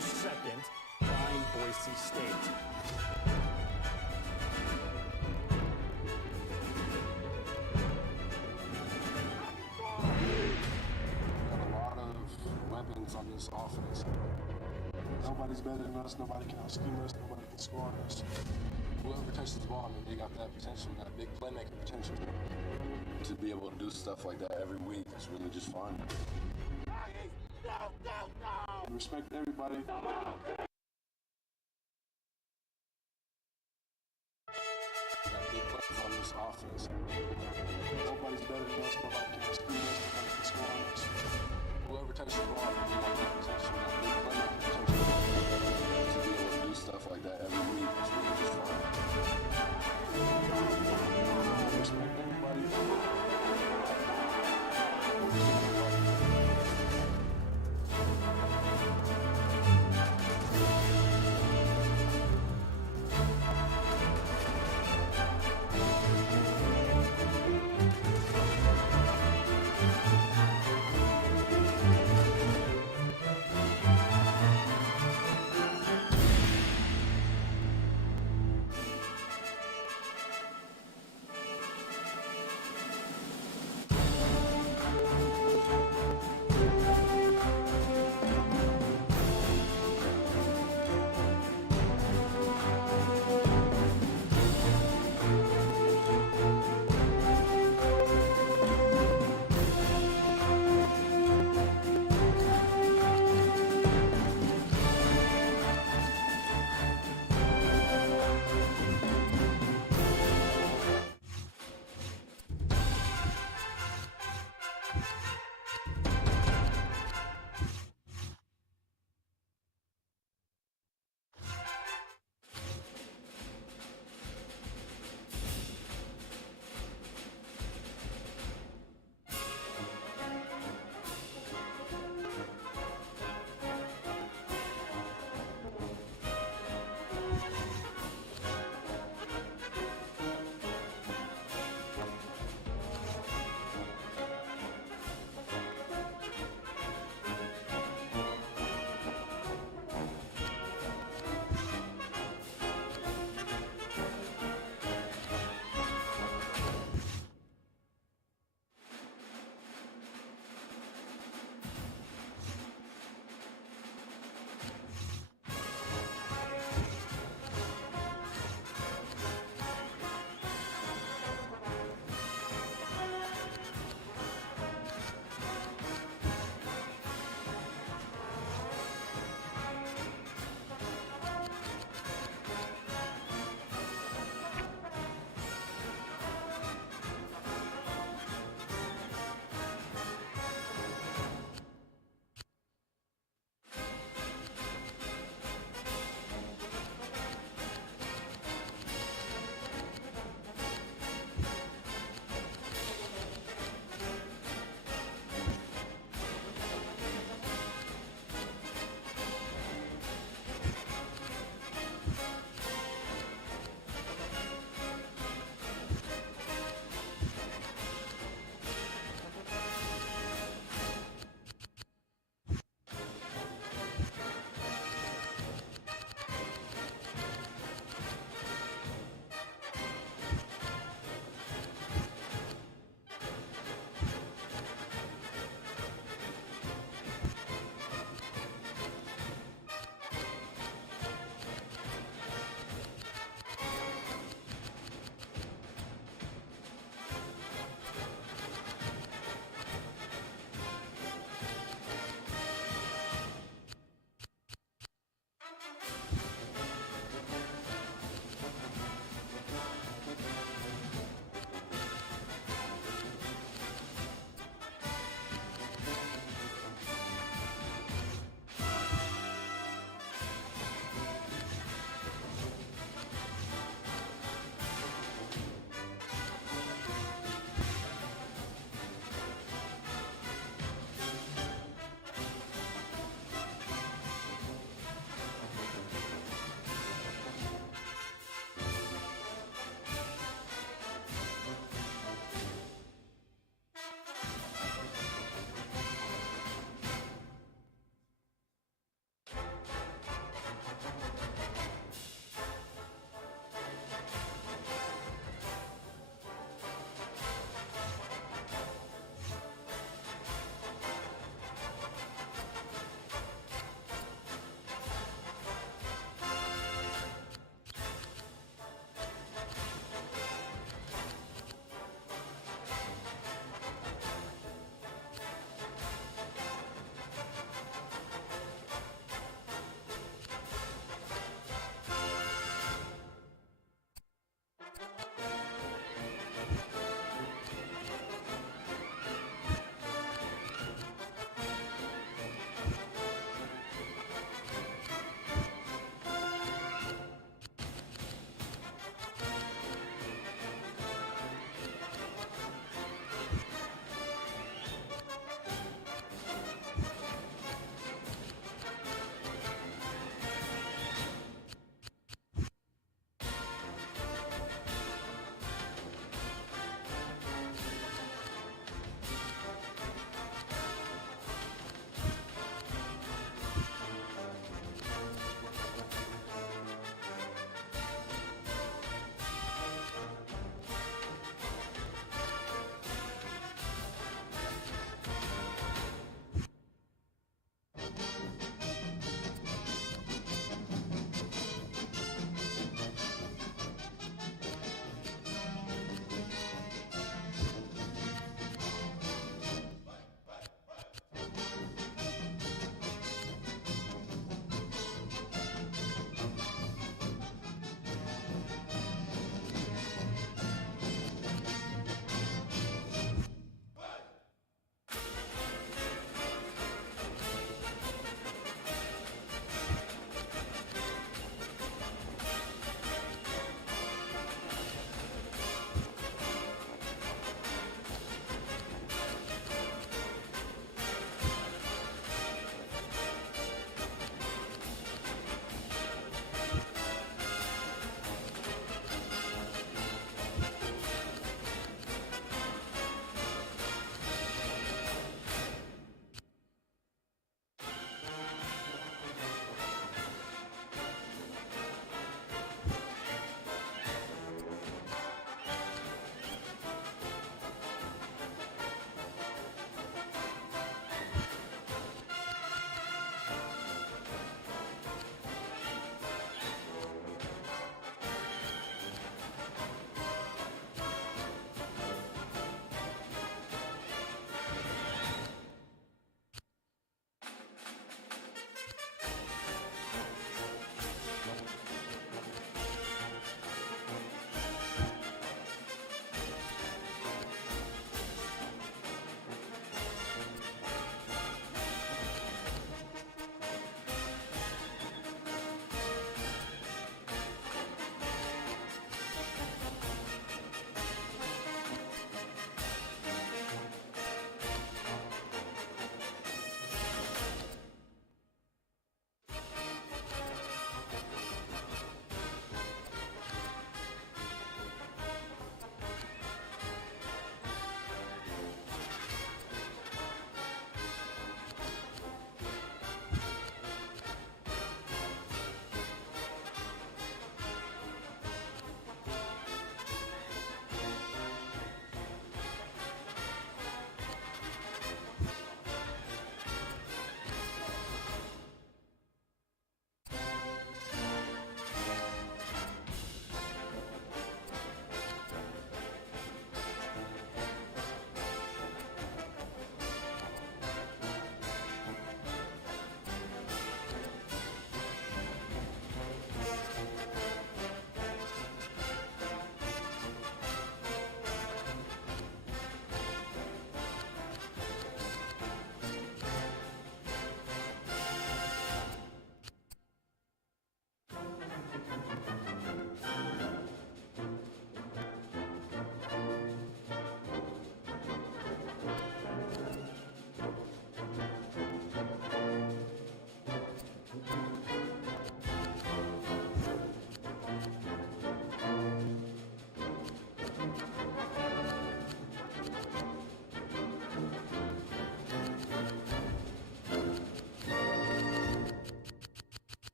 second, tying Boise State. Weapons on this offense. Nobody's better than us, nobody can out-scheme us, nobody can score on us. Whoever touches the ball, I mean, they got that potential, that big playmaking potential. To be able to do stuff like that every week, it's really just fun. No. Respect everybody. Got big plays on this offense. Nobody's better than us, nobody can out-scheme us, nobody can score on us. Whoever touches the ball, they got that potential, that big playmaking potential. To be able to do stuff like that every week, it's really just fun. Respect everybody.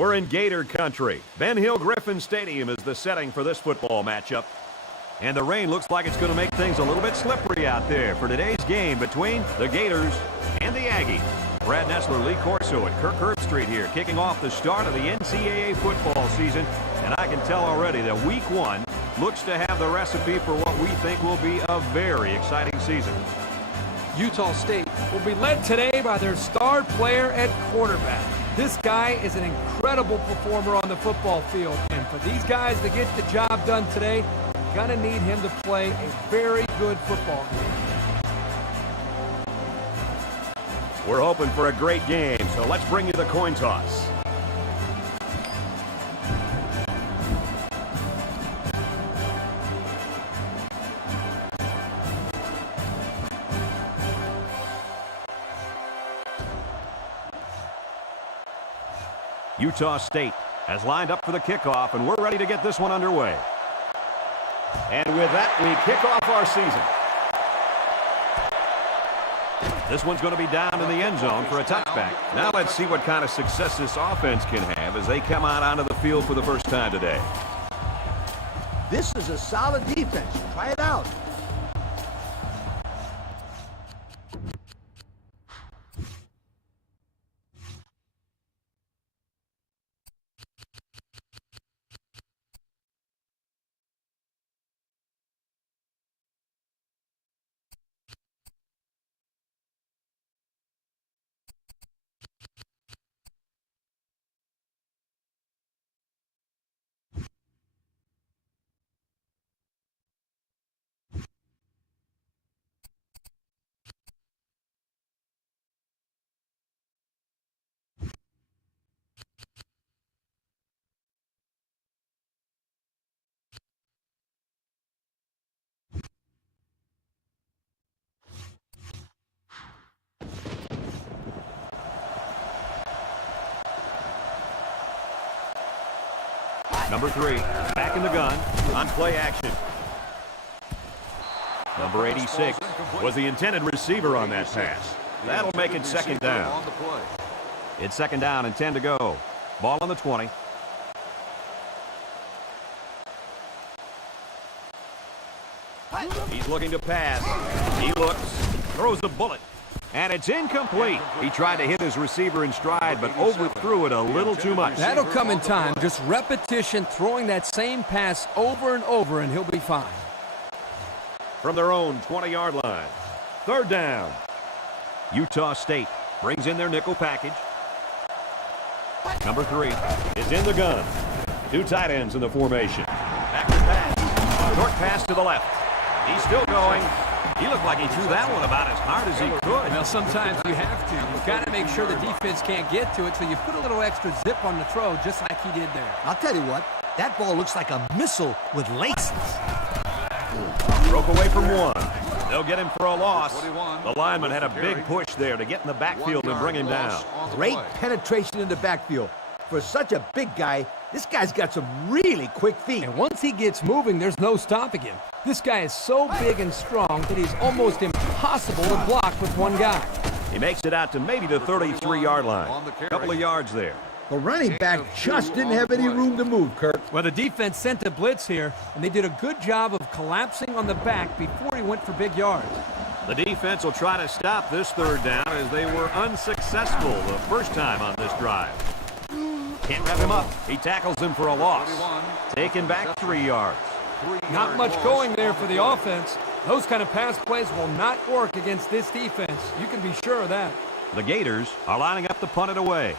We're in Gator country. Ben Hill Griffin Stadium is the setting for this football matchup. And the rain looks like it's going to make things a little bit slippery out there for today's game between the Gators and the Aggies. Brad Nessler, Lee Corso at Kirk Herbstreit here, kicking off the start of the Ncaa football season. And I can tell already that week one looks to have the recipe for what we think will be a very exciting season. Utah State will be led today by their star player at quarterback. This guy is an incredible performer on the football field, and for these guys to get the job done today, you're going to need him to play a very good football game. We're hoping for a great game, so let's bring you the coin toss. Utah State has lined up for the kickoff, and we're ready to get this one underway. And with that, we kick off our season. This one's going to be down in the end zone for a touchback. Now let's see what kind of success this offense can have as they come out onto the field for the first time today. This is a solid defense. Try it out. Number 3, back in the gun, on play action. Number 86 was the intended receiver on that pass. That'll make it second down. It's second down and 10 to go. Ball on the 20. He's looking to pass. He looks, throws the bullet, and it's incomplete. He tried to hit his receiver in stride, but overthrew it a little too much. That'll come in time. Just repetition, throwing that same pass over and over, and he'll be fine. From their own 20-yard line, third down. Utah State brings in their nickel package. Number 3 is in the gun. 2 tight ends in the formation. Back to pass. Short pass to the left. He's still going. He looked like he threw that one about as hard as he could. Well, sometimes you have to. You've got to make sure the defense can't get to it, so you put a little extra zip on the throw, just like he did there. I'll tell you what, that ball looks like a missile with laces. Broke away from one. They'll get him for a loss. The lineman had a big push there to get in the backfield and bring him down. Great penetration in the backfield. For such a big guy, this guy's got some really quick feet. And once he gets moving, there's no stopping him. This guy is so big and strong that he's almost impossible to block with one guy. He makes it out to maybe the 33-yard line. A couple of yards there. The running back just didn't have any room to move, Kirk. Well, the defense sent the blitz here, and they did a good job of collapsing on the back before he went for big yards. The defense will try to stop this third down as they were unsuccessful the first time on this drive. Can't wrap him up. He tackles him for a loss. Taken back 3 yards. Not much going there for the offense. Those kind of pass plays will not work against this defense. You can be sure of that. The Gators are lining up to punt it away.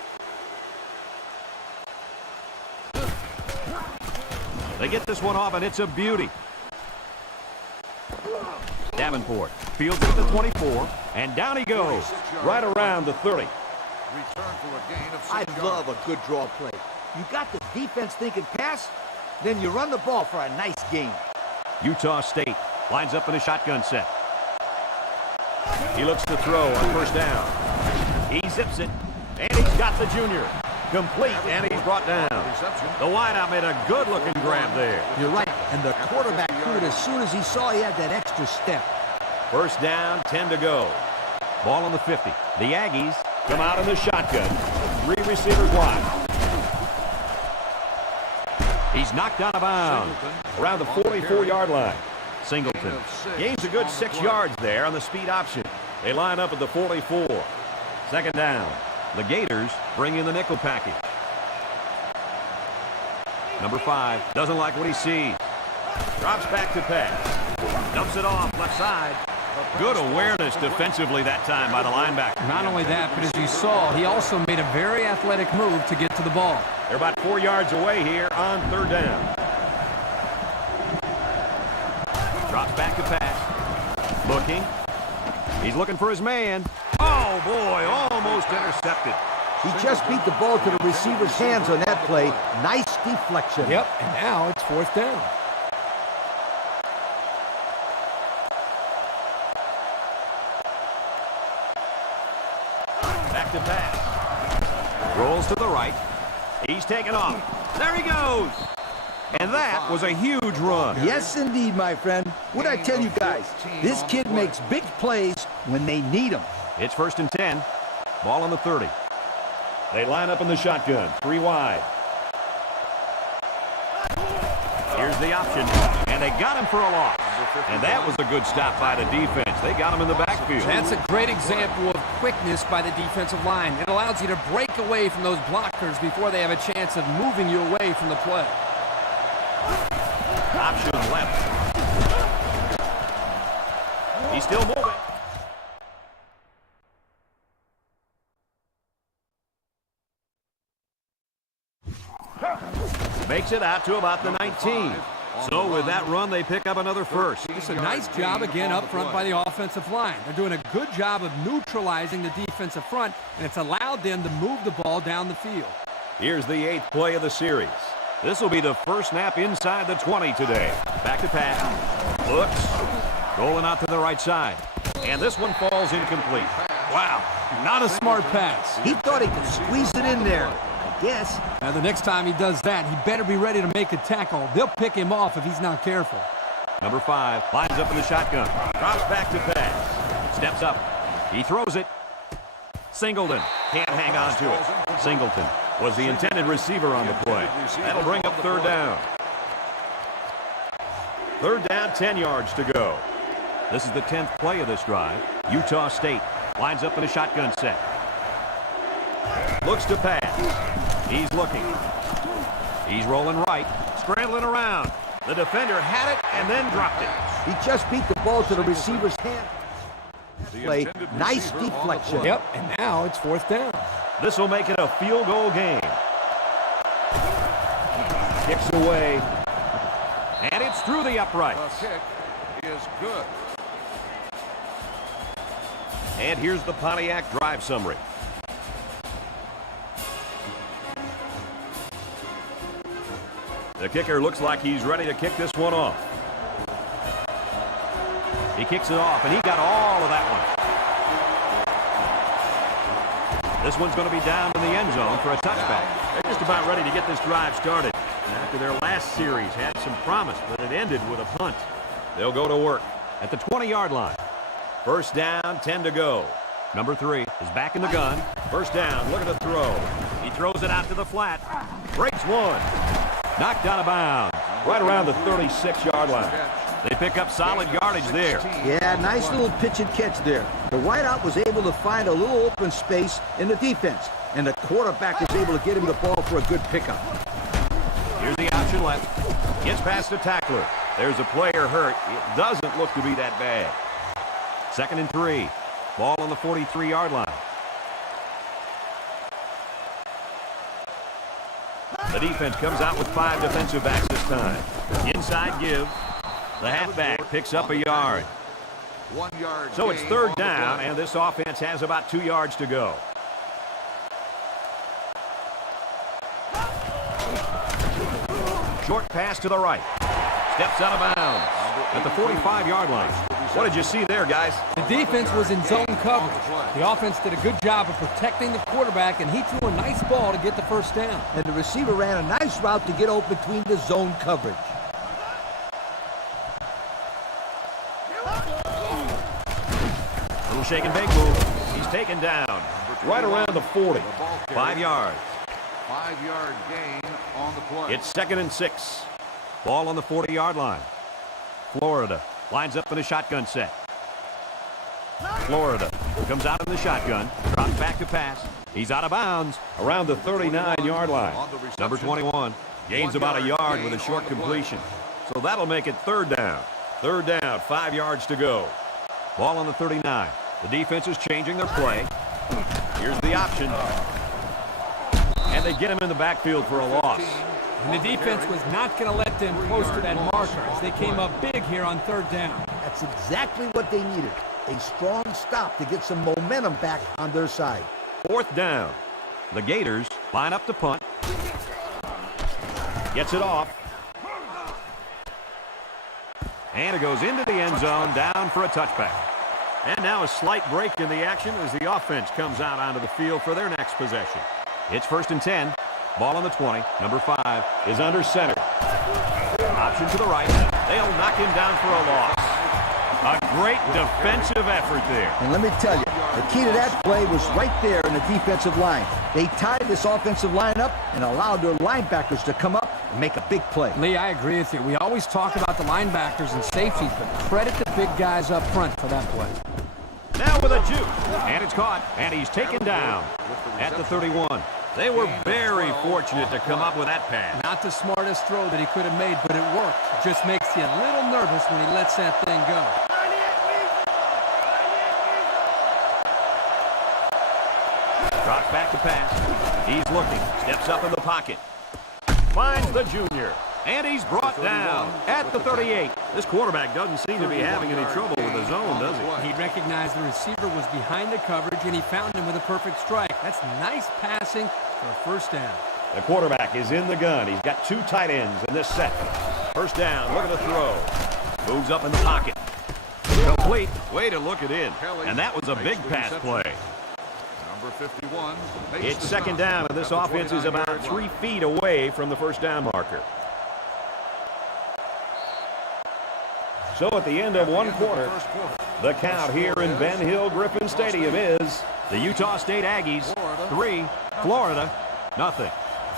They get this one off, and it's a beauty. Davenport fields at the 24, and down he goes, right around the 30. I love a good draw play. You got the defense thinking pass, then you run the ball for a nice gain. Utah State lines up in a shotgun set. He looks to throw on first down. He zips it, and he's got the junior. Complete, and he's brought down. The wideout made a good-looking grab there. You're right, and the quarterback threw it as soon as he saw he had that extra step. First down, 10 to go. Ball on the 50. The Aggies come out in the shotgun. 3 receivers wide. He's knocked out of bounds around the 44-yard line. Singleton gains a good 6 yards there on the speed option. They line up at the 44. Second down. The Gators bring in the nickel package. Number 5 doesn't like what he sees. Drops back to pass. Dumps it off left side. Good awareness defensively that time by the linebacker. Not only that, but as you saw, he also made a very athletic move to get to the ball. They're about 4 yards away here on third down. Drops back to pass. Looking. He's looking for his man. Oh, boy, almost intercepted. He just beat the ball to the receiver's hands on that play. Nice deflection. Yep, and now it's fourth down. Back to pass. Rolls to the right. He's taken off. There he goes. And that was a huge run. Yes, indeed, my friend. What'd I tell you guys? This kid makes big plays when they need them. It's 1st and 10. Ball on the 30. They line up in the shotgun. 3 wide. Here's the option. And they got him for a loss. And that was a good stop by the defense. They got him in the backfield. That's a great example of quickness by the defensive line. It allows you to break away from those blockers before they have a chance of moving you away from the play. Option left. He's still moving. Makes it out to about the 19. So with that run, they pick up another first. It's a nice job again up front by the offensive line. They're doing a good job of neutralizing the defensive front, and it's allowed them to move the ball down the field. Here's the 8th play of the series. This will be the first snap inside the 20 today. Back to pass. Looks. Rolling out to the right side. And this one falls incomplete. Wow, not a smart pass. He thought he could squeeze it in there, I guess. Now, the next time he does that, he better be ready to make a tackle. They'll pick him off if he's not careful. Number 5 lines up in the shotgun. Drops back to pass. Steps up. He throws it. Singleton can't hang on to it. Singleton was the intended receiver on the play. That'll bring up third down. Third down, 10 yards to go. This is the 10th play of this drive. Utah State lines up in a shotgun set. Looks to pass. He's looking. He's rolling right. Scrambling around. The defender had it and then dropped it. He just beat the ball to the receiver's hand. Play. Nice deflection. Yep, and now it's fourth down. This will make it a field goal game. Kicks away. And it's through the uprights. The kick is good. And here's the Pontiac drive summary. The kicker looks like he's ready to kick this one off. He kicks it off, and he got all of that one. This one's going to be down in the end zone for a touchback. They're just about ready to get this drive started. After their last series had some promise, but it ended with a punt. They'll go to work at the 20-yard line. First down, 10 to go. Number 3 is back in the gun. First down, look at the throw. He throws it out to the flat. Breaks one. Knocked out of bounds. Right around the 36-yard line. They pick up solid yardage there. Yeah, nice little pitch and catch there. The wideout was able to find a little open space in the defense, and the quarterback was able to get him the ball for a good pickup. Here's the option left. Gets past the tackler. There's a player hurt. It doesn't look to be that bad. 2nd and 3. Ball on the 43-yard line. The defense comes out with 5 defensive backs this time. Inside give. The halfback picks up a yard. 1 yard. So it's third down, and this offense has about 2 yards to go. Short pass to the right. Steps out of bounds at the 45-yard line. What did you see there, guys? The defense was in zone coverage. The offense did a good job of protecting the quarterback, and he threw a nice ball to get the first down. And the receiver ran a nice route to get open between the zone coverage. Little shake and bake move. He's taken down right around the 40. 5 yards. 5 yard gain on the play. It's 2nd and 6. Ball on the 40-yard line. Florida lines up in a shotgun set. Florida comes out in the shotgun, drops back to pass. He's out of bounds around the 39-yard line. Number 21 gains about a yard with a short completion. So that'll make it 3rd down. 3rd down, 5 yards to go. Ball on the 39. The defense is changing their play. Here's the option. And they get him in the backfield for a loss. And the defense was not going to let them close to that marker as they came up big here on 3rd down. That's exactly what they needed. A strong stop to get some momentum back on their side. 4th down. The Gators line up to punt. Gets it off. And it goes into the end zone, down for a touchback. And now a slight break in the action as the offense comes out onto the field for their next possession. It's 1st and 10. Ball on the 20. Number 5 is under center. Option to the right. They'll knock him down for a loss. A great defensive effort there. And let me tell you, the key to that play was right there in the defensive line. They tied this offensive line up and allowed their linebackers to come up and make a big play. Lee, I agree with you. We always talk about the linebackers and safeties, but credit the big guys up front for that play. Now with a juke. And it's caught. And he's taken down at the 31. They were very fortunate to come up with that pass. Not the smartest throw that he could have made, but it worked. It just makes you a little nervous when he lets that thing go. Drops back to pass. He's looking. Steps up in the pocket. Finds the junior. And he's brought down at the 38. This quarterback doesn't seem to be having any trouble with the zone, does he? He recognized the receiver was behind the coverage, and he found him with a perfect strike. That's nice passing for a 1st down. The quarterback is in the gun. He's got 2 tight ends in this set. 1st down. Look at the throw. Moves up in the pocket. Complete. Way to look it in. And that was a big pass play. Number 51. It's 2nd down, and this offense is about 3 feet away from the 1st down marker. So at the end of 1 quarter, the count here in Ben Hill Griffin Stadium is the Utah State Aggies 3, Florida 0.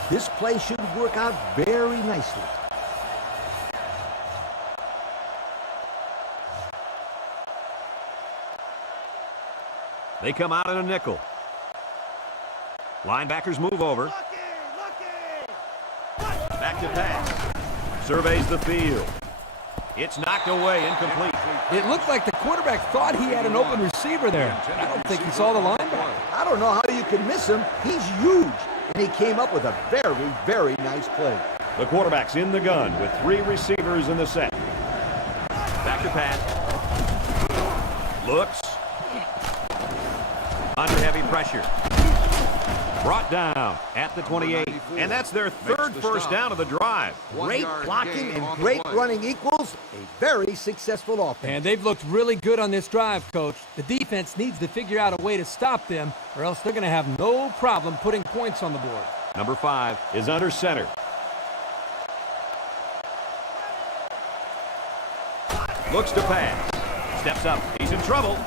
This play should work out very nicely. They come out in a nickel. Linebackers move over. Back to pass. Surveys the field. It's knocked away, incomplete. It looked like the quarterback thought he had an open receiver there. I don't think he saw the linebacker. I don't know how you can miss him. He's huge. And he came up with a very, very nice play. The quarterback's in the gun with 3 receivers in the set. Back to pass. Looks. Under heavy pressure. Brought down at the 28. And that's their 3rd 1st down of the drive. Great blocking and great running equals a very successful offense. And they've looked really good on this drive, Coach. The defense needs to figure out a way to stop them, or else they're going to have no problem putting points on the board. Number 5 is under center. Looks to pass. Steps up. He's in trouble.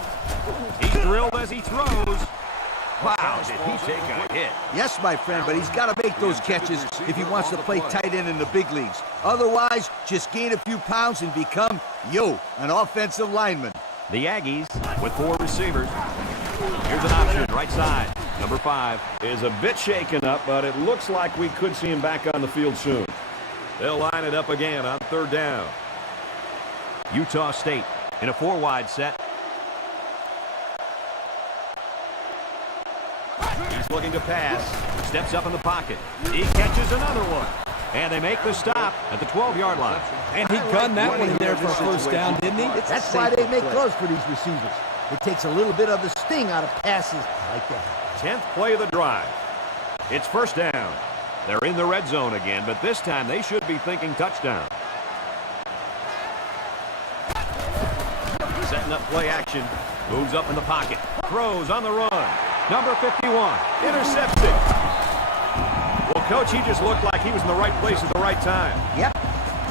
He's drilled as he throws. Wow, did he take a hit? Yes, my friend, but he's got to make those catches if he wants to play tight end in the big leagues. Otherwise, just gain a few pounds and become, an offensive lineman. The Aggies with 4 receivers. Here's an option, right side. Number 5 is a bit shaken up, but it looks like we could see him back on the field soon. They'll line it up again on 3rd down. Utah State in a 4-wide set. He's looking to pass. Steps up in the pocket. He catches another one. And they make the stop at the 12-yard line. And he gunned that one in there for a 1st down, didn't he? That's why they make throws for these receivers. It takes a little bit of the sting out of passes like that. 10th play of the drive. It's 1st down. They're in the red zone again, but this time they should be thinking touchdown. Setting up play action. Moves up in the pocket. Throws on the run. Number 51. Intercepted. Well, Coach, he just looked like he was in the right place at the right time. Yep.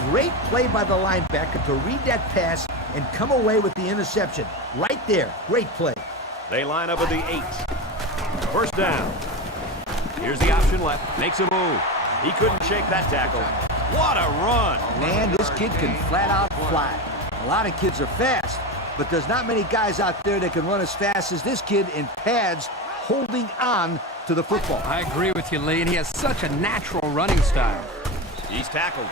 Great play by the linebacker to read that pass and come away with the interception. Right there. Great play. They line up at the 8. 1st down. Here's the option left. Makes a move. He couldn't shake that tackle. What a run. Man, this kid can flat out fly. A lot of kids are fast, but there's not many guys out there that can run as fast as this kid in pads holding on to the football. I agree with you, Lee, and he has such a natural running style. He's tackled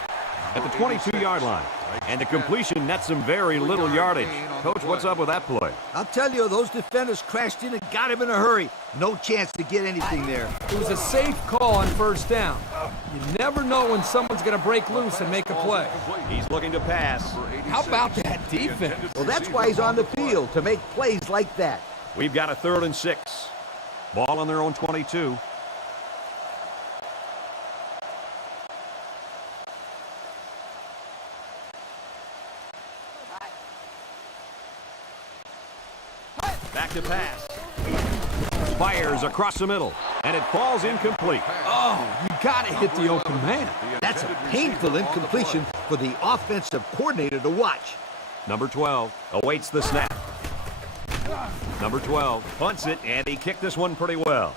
at the 22-yard line. And the completion nets some very little yardage. Coach, what's up with that play? I'll tell you, those defenders crashed in and got him in a hurry. No chance to get anything there. It was a safe call on first down. You never know when someone's going to break loose and make a play. He's looking to pass. How about that defense? Well, that's why he's on the field, to make plays like that. We've got a 3rd and 6. Ball on their own 22. Back to pass. Fires across the middle, and it falls incomplete. Oh, you got to hit the open man. That's a painful incompletion for the offensive coordinator to watch. Number 12 awaits the snap. Number 12 punts it, and he kicked this one pretty well.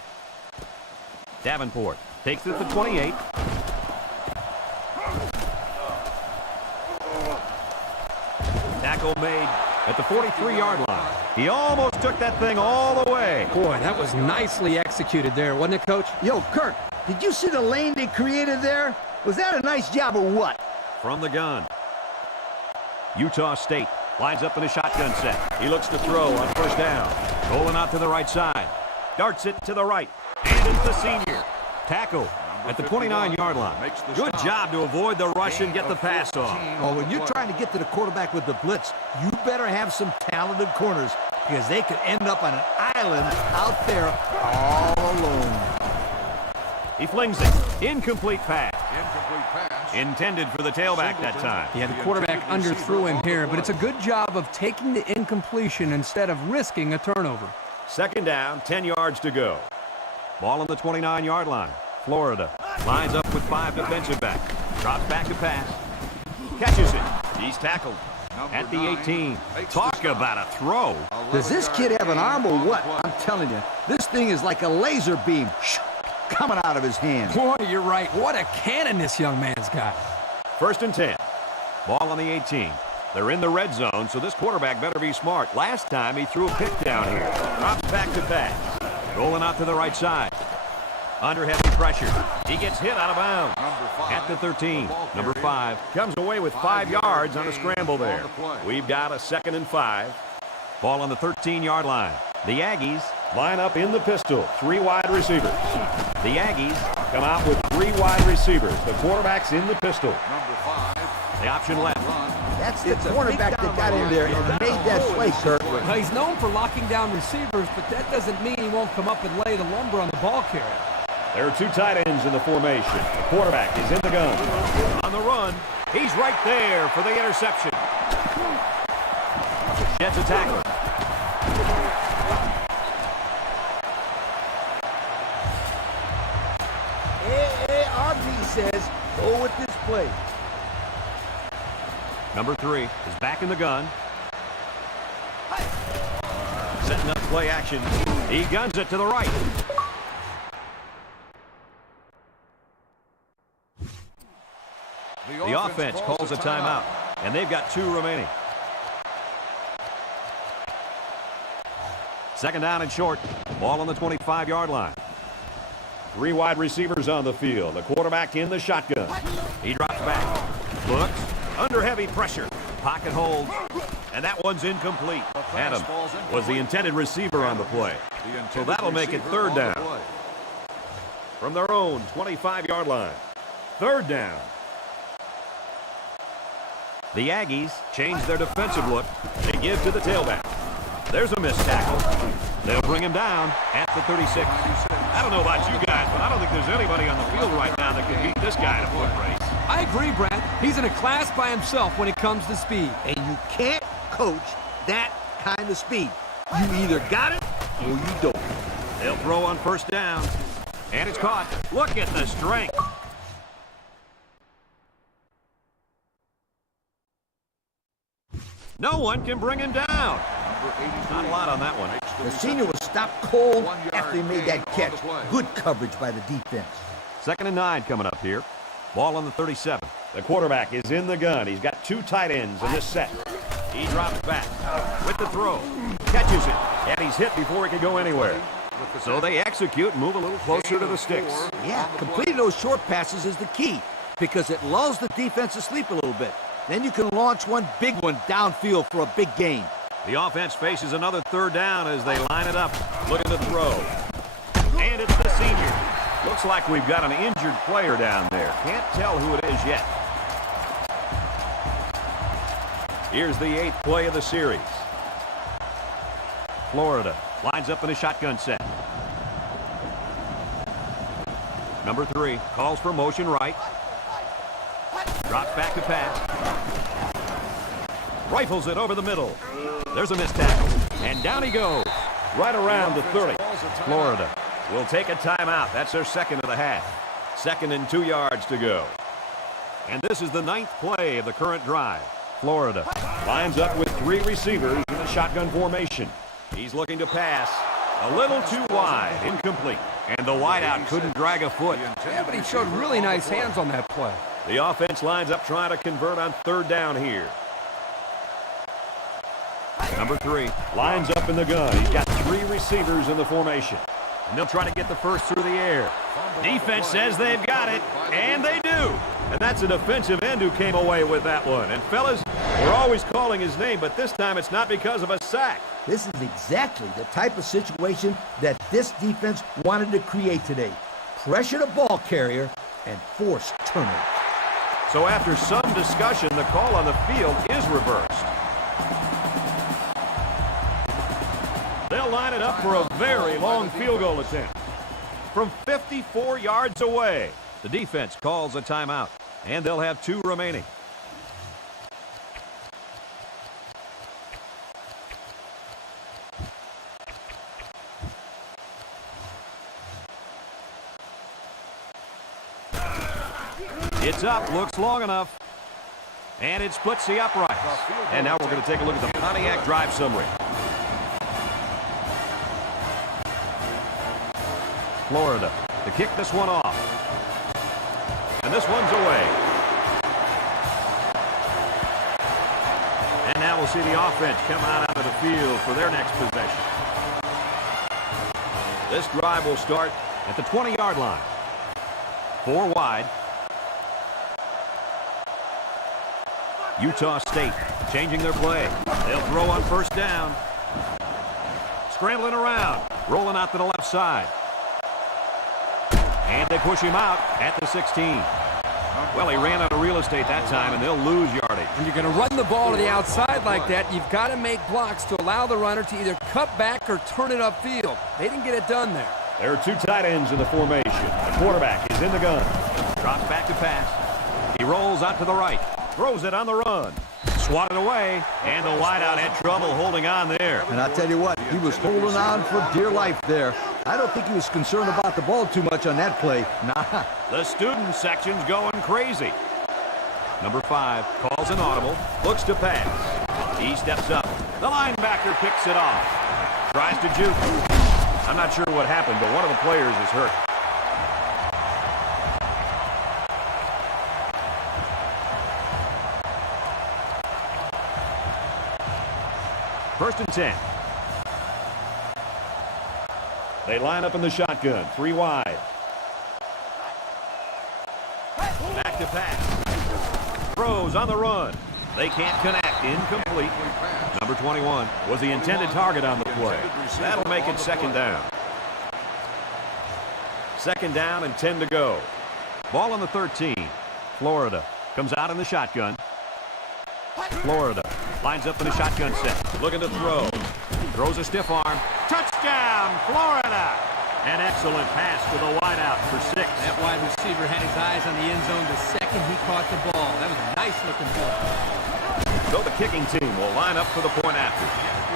Davenport takes it to 28. Tackle made at the 43-yard line. He almost took that thing all the way. Boy, that was nicely executed there, wasn't it, Coach? Yo, Kirk, did you see the lane they created there? Was that a nice job or what? From the gun. Utah State lines up in a shotgun set. He looks to throw on first down. Rolling out to the right side. Darts it to the right. And it's the senior. Tackle at the 29-yard line. Good job to avoid the rush and get the pass off. Oh, when you're trying to get to the quarterback with the blitz, you better have some talented corners because they could end up on an island out there all alone. He flings it. Incomplete pass. Intended for the tailback that time. Yeah, the quarterback underthrew him here, but it's a good job of taking the incompletion instead of risking a turnover. 2nd down, 10 yards to go. Ball on the 29-yard line. Florida lines up with 5 defensive backs. Drops back to pass. Catches it. He's tackled at the 18. Talk about a throw. Does this kid have an arm or what? I'm telling you, this thing is like a laser beam coming out of his hand. Boy, you're right. What a cannon this young man's got. 1st and 10. Ball on the 18. They're in the red zone, so this quarterback better be smart. Last time he threw a pick down here. Drops back to pass. Rolling out to the right side. Under heavy pressure. He gets hit out of bounds at the 13. Number 5 comes away with 5 yards on a scramble there. We've got a 2nd and 5. Ball on the 13-yard line. The Aggies line up in the pistol. 3 wide receivers. The Aggies come out with 3 wide receivers. The quarterback's in the pistol. The option left. That's the cornerback that got in there and made that play, Kirk. Well, he's known for locking down receivers, but that doesn't mean he won't come up and lay the lumber on the ball carrier. There are 2 tight ends in the formation. The quarterback is in the gun. On the run, he's right there for the interception. Gets a tackle. AARP says, go with this play. Number 3 is back in the gun. Setting up play action. He guns it to the right. The offense calls a timeout, and they've got 2 remaining. 2nd down and short. Ball on the 25-yard line. 3 wide receivers on the field. The quarterback in the shotgun. He drops back. Looks. Under heavy pressure. Pocket holds. And that one's incomplete. Adam was the intended receiver on the play. So that'll make it 3rd down. From their own 25-yard line. 3rd down. The Aggies change their defensive look. They give to the tailback. There's a missed tackle. They'll bring him down at the 36. I don't know about you guys, but I don't think there's anybody on the field right now that can beat this guy in a foot race. I agree, Brad. He's in a class by himself when it comes to speed. And you can't coach that kind of speed. You either got it or you don't. They'll throw on first down. And it's caught. Look at the strength. No one can bring him down. Not a lot on that one. The senior was stopped cold after he made that catch. Good coverage by the defense. 2nd and 9 coming up here. Ball on the 37. The quarterback is in the gun. He's got 2 tight ends in this set. He drops back with the throw. Catches it. And he's hit before he can go anywhere. So they execute and move a little closer to the sticks. Yeah, completing those short passes is the key because it lulls the defense to sleep a little bit. Then you can launch one big one downfield for a big gain. The offense faces another 3rd down as they line it up. Looking to throw. And it's the senior. Looks like we've got an injured player down there. Can't tell who it is yet. Here's the 8th play of the series. Florida lines up in a shotgun set. Number 3 calls for motion right. Drops back to pass. Rifles it over the middle. There's a missed tackle. And down he goes. Right around the 30. Florida will take a timeout. That's their 2nd of the half. 2nd and 2 yards to go. And this is the 9th play of the current drive. Florida lines up with 3 receivers in a shotgun formation. He's looking to pass. A little too wide. Incomplete. And the wideout couldn't drag a foot. Yeah, but he showed really nice hands on that play. The offense lines up trying to convert on 3rd down here. Number 3 lines up in the gun. He's got 3 receivers in the formation. And they'll try to get the first through the air. Defense says they've got it, and they do. And that's a defensive end who came away with that one. And fellas, we're always calling his name, but this time it's not because of a sack. This is exactly the type of situation that this defense wanted to create today. Pressure the ball carrier and force turnover. So after some discussion, the call on the field is reversed. They'll line it up for a very long field goal attempt. From 54 yards away, the defense calls a timeout, and they'll have 2 remaining. It's up, looks long enough, and it splits the uprights. And now we're going to take a look at the Pontiac drive summary. Florida to kick this one off. And this one's away. And now we'll see the offense come out onto the field for their next possession. This drive will start at the 20-yard line. 4 wide. Utah State changing their play. They'll throw on 1st down. Scrambling around. Rolling out to the left side. And they push him out at the 16. Well, he ran out of real estate that time, and they'll lose yardage. When you're going to run the ball to the outside like that, you've got to make blocks to allow the runner to either cut back or turn it upfield. They didn't get it done there. There are 2 tight ends in the formation. The quarterback is in the gun. Drops back to pass. He rolls out to the right. Throws it on the run. Swatted away, and the wideout had trouble holding on there. And I'll tell you what, he was holding on for dear life there. I don't think he was concerned about the ball too much on that play. Nah. The student section's going crazy. Number 5 calls an audible, looks to pass. He steps up. The linebacker picks it off. Tries to juke. I'm not sure what happened, but one of the players is hurt. First and 10. They line up in the shotgun, 3 wide. Back to pass. Throws on the run. They can't connect. Incomplete. Number 21 was the intended target on the play. That'll make it 2nd down. 2nd down and 10 to go. Ball on the 13. Florida comes out in the shotgun. Florida lines up in a shotgun set. Looking to throw. Throws a stiff arm. Touchdown, Florida! An excellent pass to the wideout for 6. That wide receiver had his eyes on the end zone the second he caught the ball. That was a nice looking ball. So the kicking team will line up for the point after.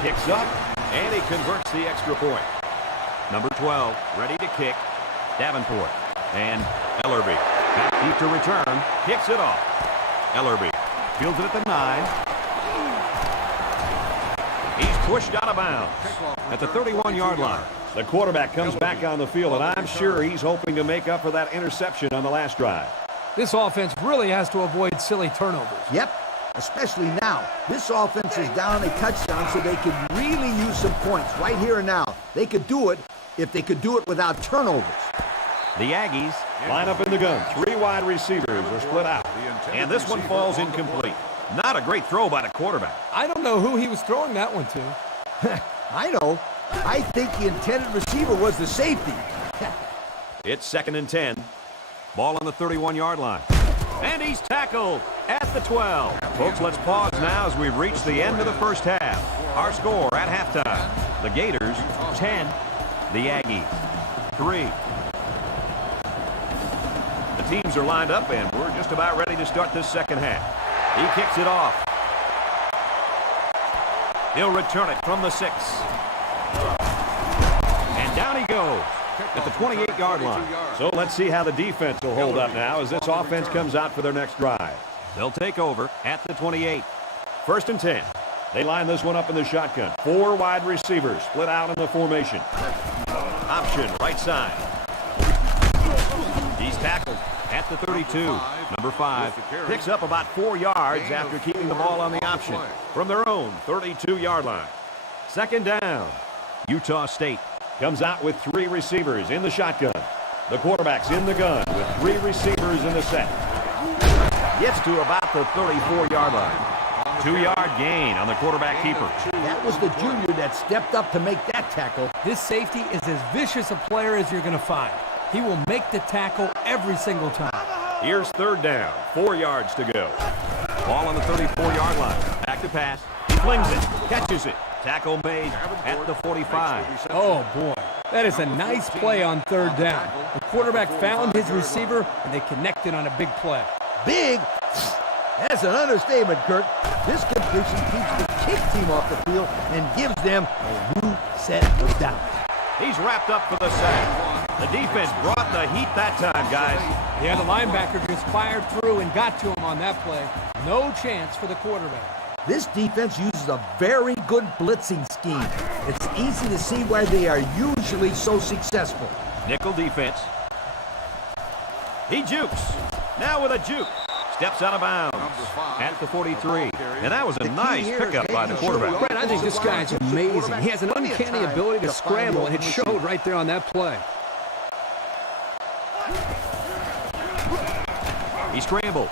Kicks up, and he converts the extra point. Number 12, ready to kick. Davenport. And Ellerby. Back deep to return. Kicks it off. Ellerby fields it at the 9. He's pushed out of bounds at the 31-yard line. The quarterback comes back on the field, and I'm sure he's hoping to make up for that interception on the last drive. This offense really has to avoid silly turnovers. Yep, especially now. This offense is down a touchdown, so they could really use some points right here and now. They could do it if they could do it without turnovers. The Aggies line up in the gun. 3 wide receivers are split out, and this one falls incomplete. Not a great throw by the quarterback. I don't know who he was throwing that one to. I know. I think the intended receiver was the safety. It's 2nd and 10. Ball on the 31-yard line. And he's tackled at the 12. Folks, let's pause now as we've reached the end of the first half. Our score at halftime. The Gators, 10. The Aggies, 3. The teams are lined up, and we're just about ready to start this second half. He kicks it off. He'll return it from the 6. And down he goes at the 28-yard line. So let's see how the defense will hold up now as this offense comes out for their next drive. They'll take over at the 28. 1st and 10. They line this one up in the shotgun. 4 wide receivers split out in the formation. Option right side. He's tackled at the 32. Number 5 picks up about 4 yards after keeping the ball on the option from their own 32-yard line. 2nd down. Utah State comes out with 3 receivers in the shotgun. The quarterback's in the gun with 3 receivers in the set. Gets to about the 34-yard line. 2-yard gain on the quarterback keeper. That was the junior that stepped up to make that tackle. This safety is as vicious a player as you're going to find. He will make the tackle every single time. Here's 3rd down. 4 yards to go. Ball on the 34-yard line. Back to pass. He flings it. Catches it. Tackle made at the 45. Oh, boy. That is a nice play on 3rd down. The quarterback found his receiver, and they connected on a big play. Big? That's an understatement, Kurt. This completion keeps the kick team off the field and gives them a new set of downs. He's wrapped up for the sack. The defense brought the heat that time, guys. Yeah, the linebacker just fired through and got to him on that play. No chance for the quarterback. This defense uses a very good blitzing scheme. It's easy to see why they are usually so successful. Nickel defense. He jukes. Now with a juke. Steps out of bounds at the 43. And that was a nice pickup by the quarterback. Brett, I think this guy's amazing. He has an uncanny ability to scramble, and it showed right there on that play. He scrambled.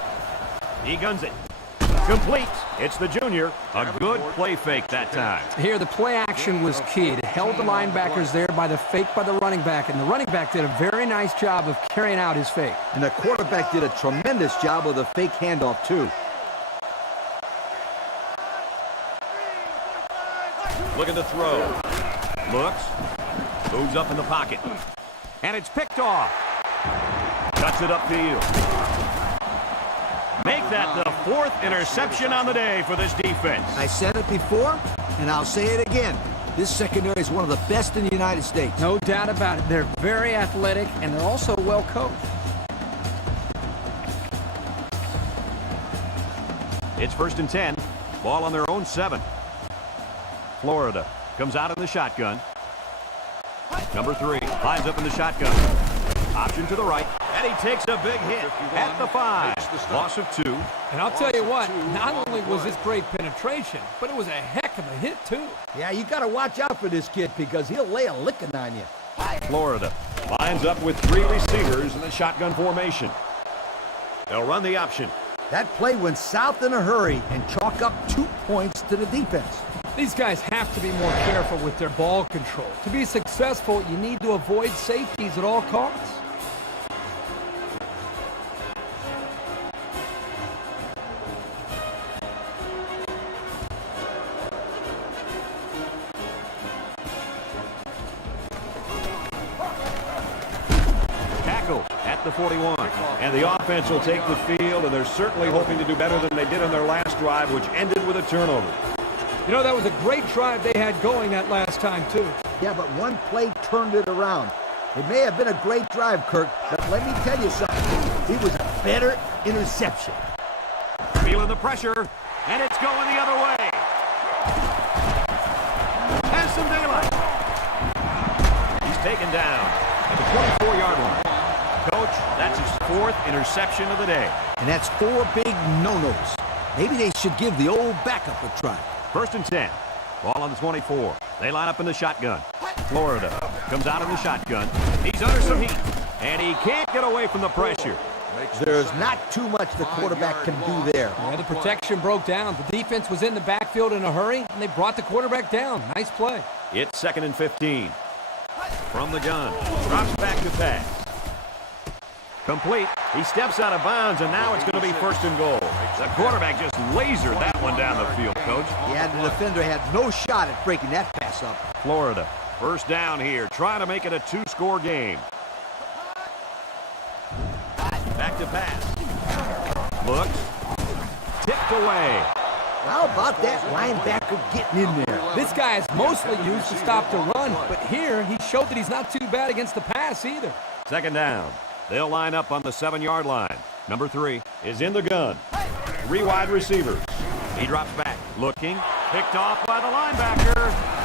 He guns it. Complete. It's the junior. A good play fake that time. Here, the play action was key. It held the linebackers there by the fake by the running back, and the running back did a very nice job of carrying out his fake. And the quarterback did a tremendous job of the fake handoff, too. Looking to throw. Looks. Moves up in the pocket. And it's picked off. Cuts it upfield. Make that the 4th interception on the day for this defense. I said it before, and I'll say it again. This secondary is one of the best in the United States. No doubt about it. They're very athletic, and they're also well coached. It's 1st and 10. Ball on their own 7. Florida comes out in the shotgun. Number 3 lines up in the shotgun. Option to the right. And he takes a big hit at the 5. Loss of 2. And I'll tell you what, not only was this great penetration, but it was a heck of a hit, too. Yeah, you got to watch out for this kid because he'll lay a licking on you. Florida lines up with 3 receivers in the shotgun formation. They'll run the option. That play went south in a hurry and chalk up 2 points to the defense. These guys have to be more careful with their ball control. To be successful, you need to avoid safeties at all costs. At the 41. And the offense will take the field, and they're certainly hoping to do better than they did on their last drive, which ended with a turnover. You know, that was a great drive they had going that last time, too. Yeah, but one play turned it around. It may have been a great drive, Kirk, but let me tell you something. It was a better interception. Feeling the pressure, and it's going the other way. Has some daylight. taken down at the 24-yard line. Coach, that's his 4th interception of the day. And that's 4 big no-nos. Maybe they should give the old backup a try. 1st and 10. Ball on the 24. They line up in the shotgun. Florida comes out in the shotgun. He's under some heat, and he can't get away from the pressure. There's not too much the quarterback can do there. Yeah, the protection broke down. The defense was in the backfield in a hurry, and they brought the quarterback down. Nice play. It's 2nd and 15. From the gun. Drops back to pass. Complete. He steps out of bounds, and now it's going to be 1st and goal. The quarterback just lasered that one down the field, Coach. Yeah, the defender had no shot at breaking that pass up. Florida, 1st down here, trying to make it a 2-score game. Back to pass. Looks. Tipped away. How about that linebacker getting in there? This guy is mostly used to stop the run, but here he showed that he's not too bad against the pass either. 2nd down. They'll line up on the 7-yard line. Number 3 is in the gun. 3 wide receivers. He drops back. Looking. Picked off by the linebacker.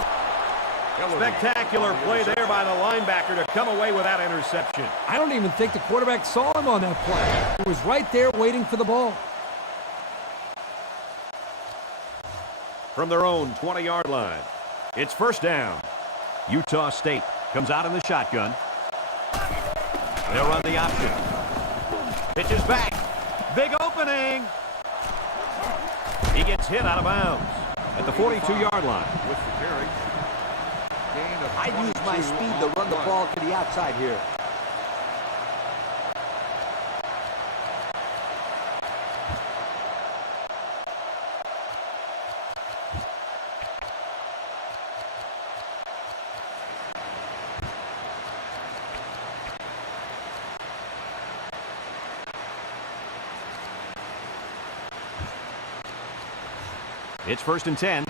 Spectacular play there by the linebacker to come away with that interception. I don't even think the quarterback saw him on that play. He was right there waiting for the ball. From their own 20-yard line, it's 1st down. Utah State comes out in the shotgun. They'll run the option. Pitches back. Big opening. He gets hit out of bounds at the 42-yard line. With the carry. I'd use my speed to run the ball to the outside here. It's 1st and 10.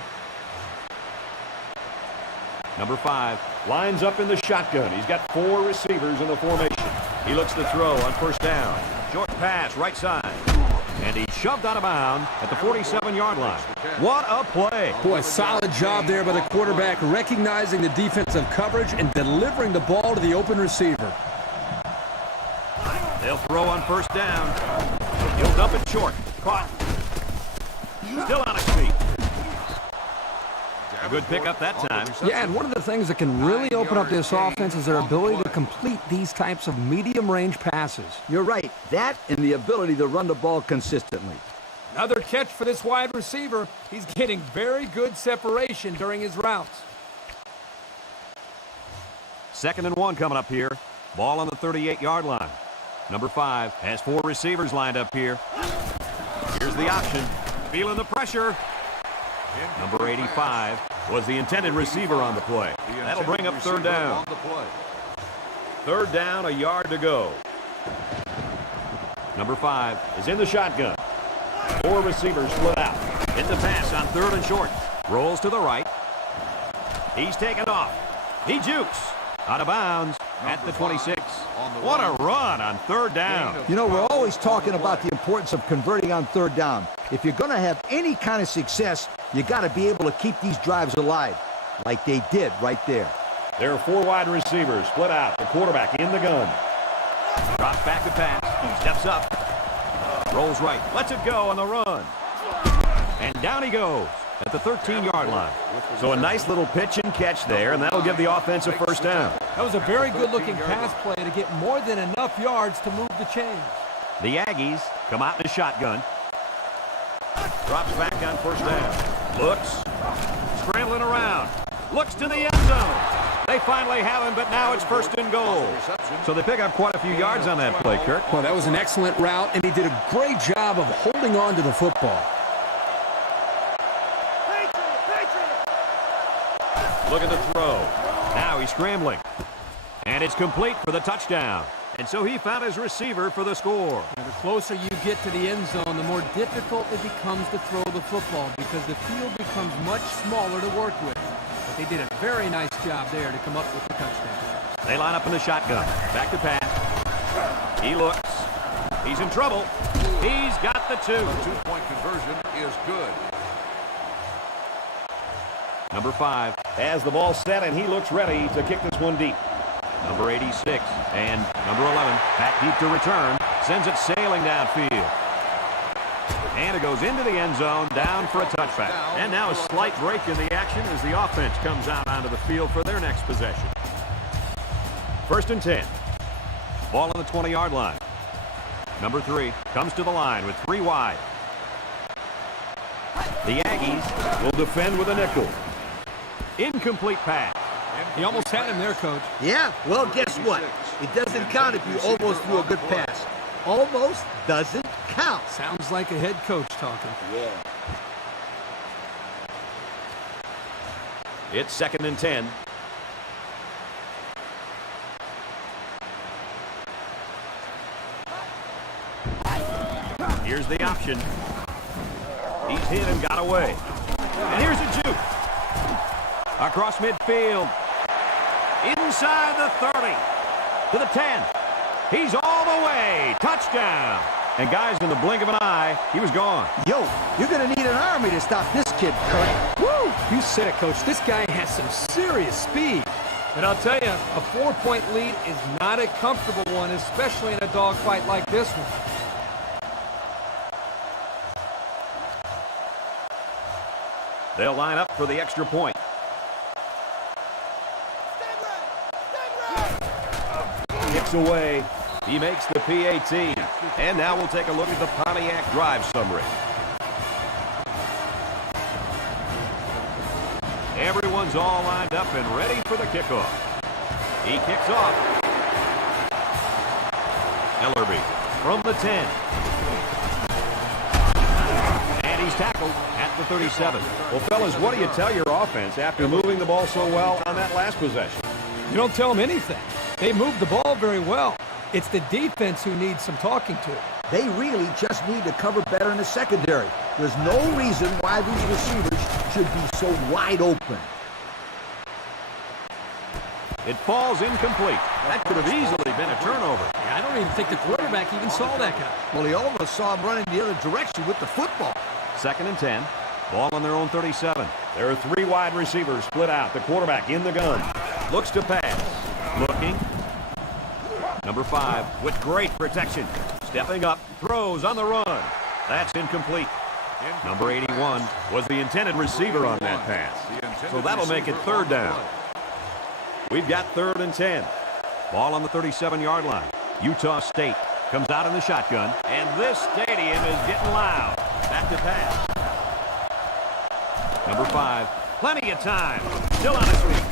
Number 5 lines up in the shotgun. He's got 4 receivers in the formation. He looks to throw on 1st down. Short pass, right side. And he's shoved out of bounds at the 47-yard line. What a play. Boy, solid job there by the quarterback, recognizing the defensive coverage and delivering the ball to the open receiver. They'll throw on 1st down. He'll dump it short. Caught. Still on his feet. A good pickup that time. Yeah, and one of the things that can really open up this offense is their ability to complete these types of medium-range passes. You're right. That and the ability to run the ball consistently. Another catch for this wide receiver. He's getting very good separation during his routes. 2nd and 1 coming up here. Ball on the 38-yard line. Number 5 has 4 receivers lined up here. Here's the option. Feeling the pressure. Number 85 was the intended receiver on the play. That'll bring up 3rd down. 3rd down, a yard to go. Number 5 is in the shotgun. 4 receivers split out. In the pass on 3rd and short. Rolls to the right. He's taken off. He jukes. Out of bounds at the 26. What a run on 3rd down. You know, we're always talking about the importance of converting on 3rd down. If you're going to have any kind of success, you got to be able to keep these drives alive, like they did right there. There are 4 wide receivers split out. The quarterback in the gun. Drops back to pass. Steps up. Rolls right. Lets it go on the run. And down he goes at the 13-yard line. So a nice little pitch and catch there, and that'll give the offense a 1st down. That was a very good-looking pass play to get more than enough yards to move the chains. The Aggies come out in the shotgun. Drops back on 1st down. Looks. Scrambling around. Looks to the end zone. They finally have him, but now it's 1st and goal. So they pick up quite a few yards on that play, Kirk. Well, that was an excellent route, and he did a great job of holding on to the football. Look at the throw. Now he's scrambling. And it's complete for the touchdown. And so he found his receiver for the score. And the closer you get to the end zone, the more difficult it becomes to throw the football because the field becomes much smaller to work with. But they did a very nice job there to come up with the touchdown. They line up in the shotgun. Back to pass. He looks. He's in trouble. He's got the 2. Two-point conversion is good. Number 5 has the ball set, and he looks ready to kick this one deep. Number 86 and number 11 back deep to return. Sends it sailing downfield. And it goes into the end zone, down for a touchback. And now a slight break in the action as the offense comes out onto the field for their next possession. 1st and 10. Ball on the 20-yard line. Number 3 comes to the line with 3 wide. The Aggies will defend with a nickel. Incomplete pass. He almost had him there, Coach. Yeah, well, guess what? It doesn't count if you almost threw a good pass. Almost doesn't count. Sounds like a head coach talking. Yeah. It's 2nd and 10. Here's the option. He's hit and got away. And here's a juke. Across midfield. Inside the 30. To the 10. He's all the way. Touchdown. And guys, in the blink of an eye, he was gone. Yo, you're going to need an army to stop this kid, Kurt. Woo! You said it, Coach. This guy has some serious speed. But I'll tell you, a 4-point lead is not a comfortable one, especially in a dogfight like this one. They'll line up for the extra point. Kicks away. He makes the PAT. And now we'll take a look at the Pontiac drive summary. Everyone's all lined up and ready for the kickoff. He kicks off. Ellerby from the 10. And he's tackled at the 37. Well, fellas, what do you tell your offense after moving the ball so well on that last possession? You don't tell them anything. They moved the ball very well. It's the defense who needs some talking to. They really just need to cover better in the secondary. There's no reason why these receivers should be so wide open. It falls incomplete. That could have easily been a turnover. I don't even think the quarterback even saw that guy. Well, he almost saw him running the other direction with the football. 2nd and 10. Ball on their own 37. There are 3 wide receivers split out. The quarterback in the gun. Looks to pass. Looking. Number 5 with great protection. Stepping up. Throws on the run. That's incomplete. Number 81 was the intended receiver on that pass. So that'll make it 3rd down. We've got 3rd and 10. Ball on the 37-yard line. Utah State comes out in the shotgun. And this stadium is getting loud. Back to pass. Number 5. Plenty of time. Still on his feet.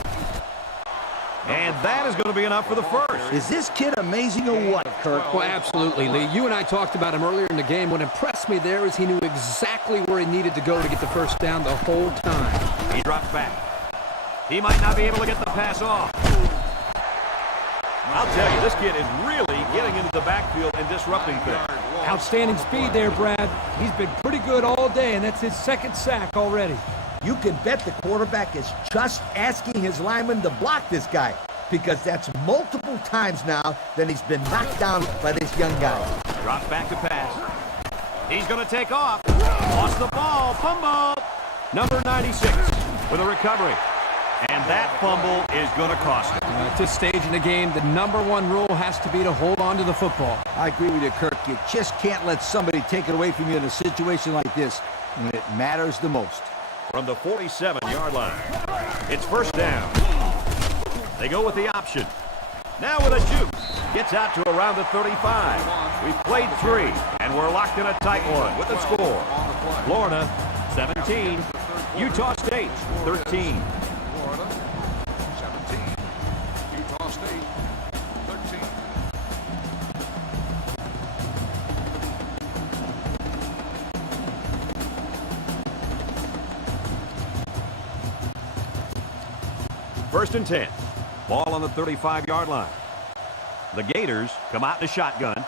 And that is going to be enough for the first. Is this kid amazing or what, Kirk? Well, absolutely, Lee. You and I talked about him earlier in the game. What impressed me there is he knew exactly where he needed to go to get the first down the whole time. He drops back. He might not be able to get the pass off. I'll tell you, this kid is really getting into the backfield and disrupting things. Outstanding speed there, Brad. He's been pretty good all day, and that's his 2nd sack already. You can bet the quarterback is just asking his lineman to block this guy, because that's multiple times now that he's been knocked down by this young guy. Drops back to pass. He's going to take off. Lost the ball. Fumble. Number 96 with a recovery. And that fumble is going to cost him. At this stage in the game, the number 1 rule has to be to hold on to the football. I agree with you, Kirk. You just can't let somebody take it away from you in a situation like this when it matters the most. From the 47-yard line, it's 1st down. They go with the option. Now with a juke. Gets out to around the 35. We've played 3, and we're locked in a tight one with the score. Florida, 17. Utah State, 13. Florida, 17. Utah State, 13. First and 10. Ball on the 35-yard line. The Gators come out in the shotgun.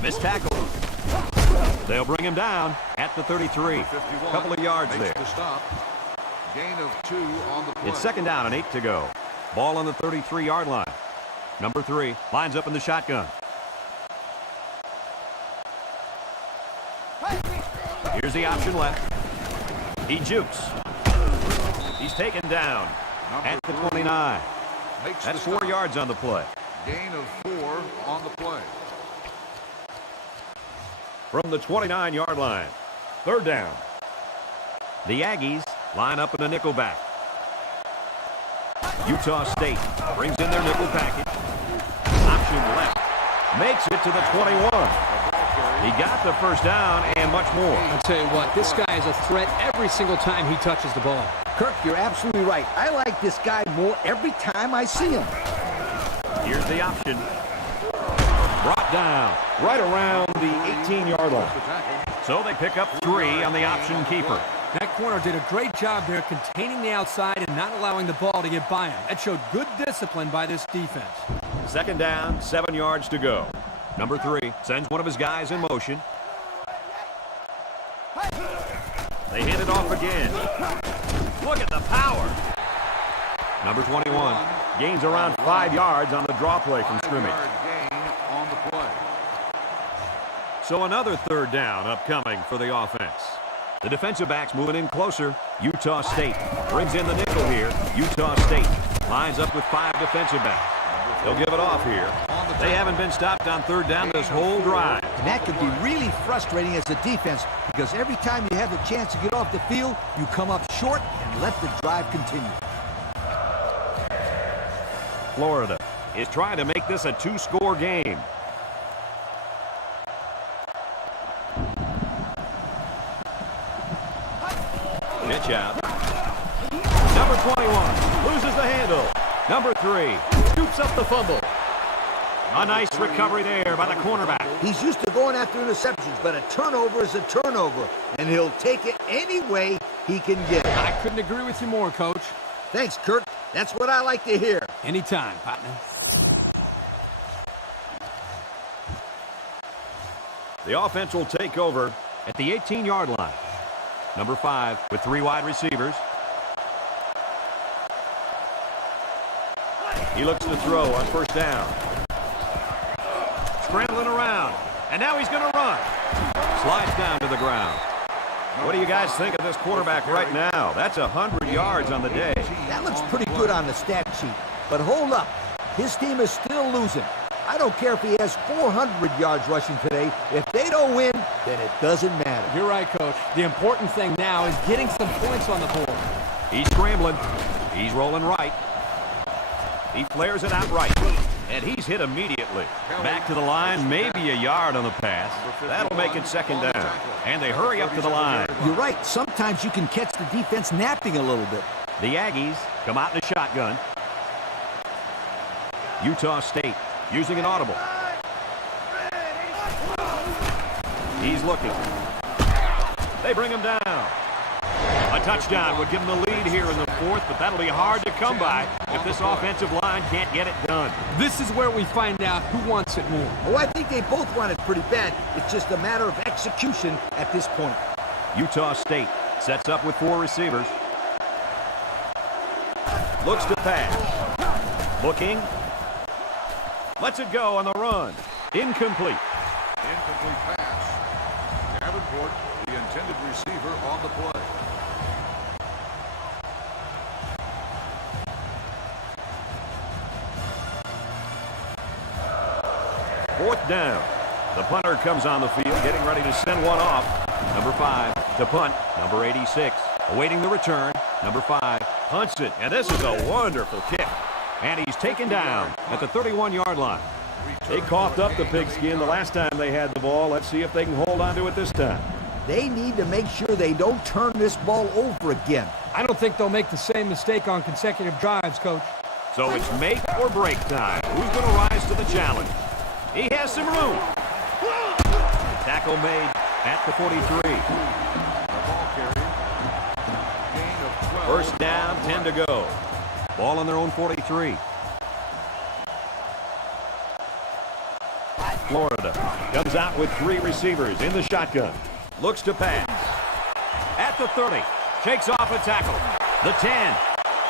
Missed tackle. They'll bring him down at the 33. A couple of yards there. Gain of 2 on the play. It's 2nd down and 8 to go. Ball on the 33-yard line. Number 3 lines up in the shotgun. Here's the option left. He jukes. He's taken down at the 29. That's 4 yards on the play. Gain of 4 on the play. From the 29-yard line. 3rd down. The Aggies line up in a nickel back. Utah State brings in their nickel package. Option left. Makes it to the 21. He got the first down and much more. I'll tell you what, this guy is a threat every single time he touches the ball. Kirk, you're absolutely right. I like this guy more every time I see him. Here's the option. Brought down right around the 18-yard line. So they pick up 3 on the option keeper. That corner did a great job there containing the outside and not allowing the ball to get by him. That showed good discipline by this defense. 2nd down, 7 yards to go. Number 3 sends one of his guys in motion. They hand it off again. Look at the power. Number 21 gains around 5 yards on the draw play from scrimmage. Gain on the play. So another 3rd down upcoming for the offense. The defensive backs moving in closer. Utah State brings in the nickel here. Utah State lines up with 5 defensive backs. They'll give it off here. They haven't been stopped on 3rd down this whole drive. And that can be really frustrating as a defense because every time you have the chance to get off the field, you come up short and let the drive continue. Florida is trying to make this a 2-score game. Pitch out. Number 21 loses the handle. Number 3 scoops up the fumble. A nice recovery there by the cornerback. He's used to going after interceptions, but a turnover is a turnover, and he'll take it any way he can get it. I couldn't agree with you more, Coach. Thanks, Kirk. That's what I like to hear. Anytime, partner. The offense will take over at the 18-yard line. Number 5 with 3 wide receivers. He looks to throw on 1st down. Scrambling around. And now he's going to run. Slides down to the ground. What do you guys think of this quarterback right now? That's 100 yards on the day. That looks pretty good on the stat sheet. But hold up. His team is still losing. I don't care if he has 400 yards rushing today. If they don't win, then it doesn't matter. You're right, Coach. The important thing now is getting some points on the board. He's scrambling. He's rolling right. He flares it out right. And he's hit immediately. Back to the line, maybe a yard on the pass. That'll make it 2nd down. And they hurry up to the line. You're right. Sometimes you can catch the defense napping a little bit. The Aggies come out in a shotgun. Utah State using an audible. He's looking. They bring him down. A touchdown would give them the lead here in the 4th, but that'll be hard to come by if this offensive line can't get it done. This is where we find out who wants it more. Oh, I think they both want it pretty bad. It's just a matter of execution at this point. Utah State sets up with 4 receivers. Looks to pass. Looking. Lets it go on the run. Incomplete. Incomplete pass. Davenport, the intended receiver, on the play. Fourth down. The punter comes on the field, getting ready to send one off. Number 5 to punt. Number 86 awaiting the return. Number 5 punts it, and this is a wonderful kick. And he's taken down at the 31-yard line. They coughed up the pigskin the last time they had the ball. Let's see if they can hold on to it this time. They need to make sure they don't turn this ball over again. I don't think they'll make the same mistake on consecutive drives, Coach. So it's make or break time. Who's going to rise to the challenge? He has some room. Tackle made at the 43. Ball carrier. Gain of 12. First down, 10 to go. Ball on their own 43. Florida comes out with 3 receivers in the shotgun. Looks to pass. At the 30. Takes off a tackle. The 10.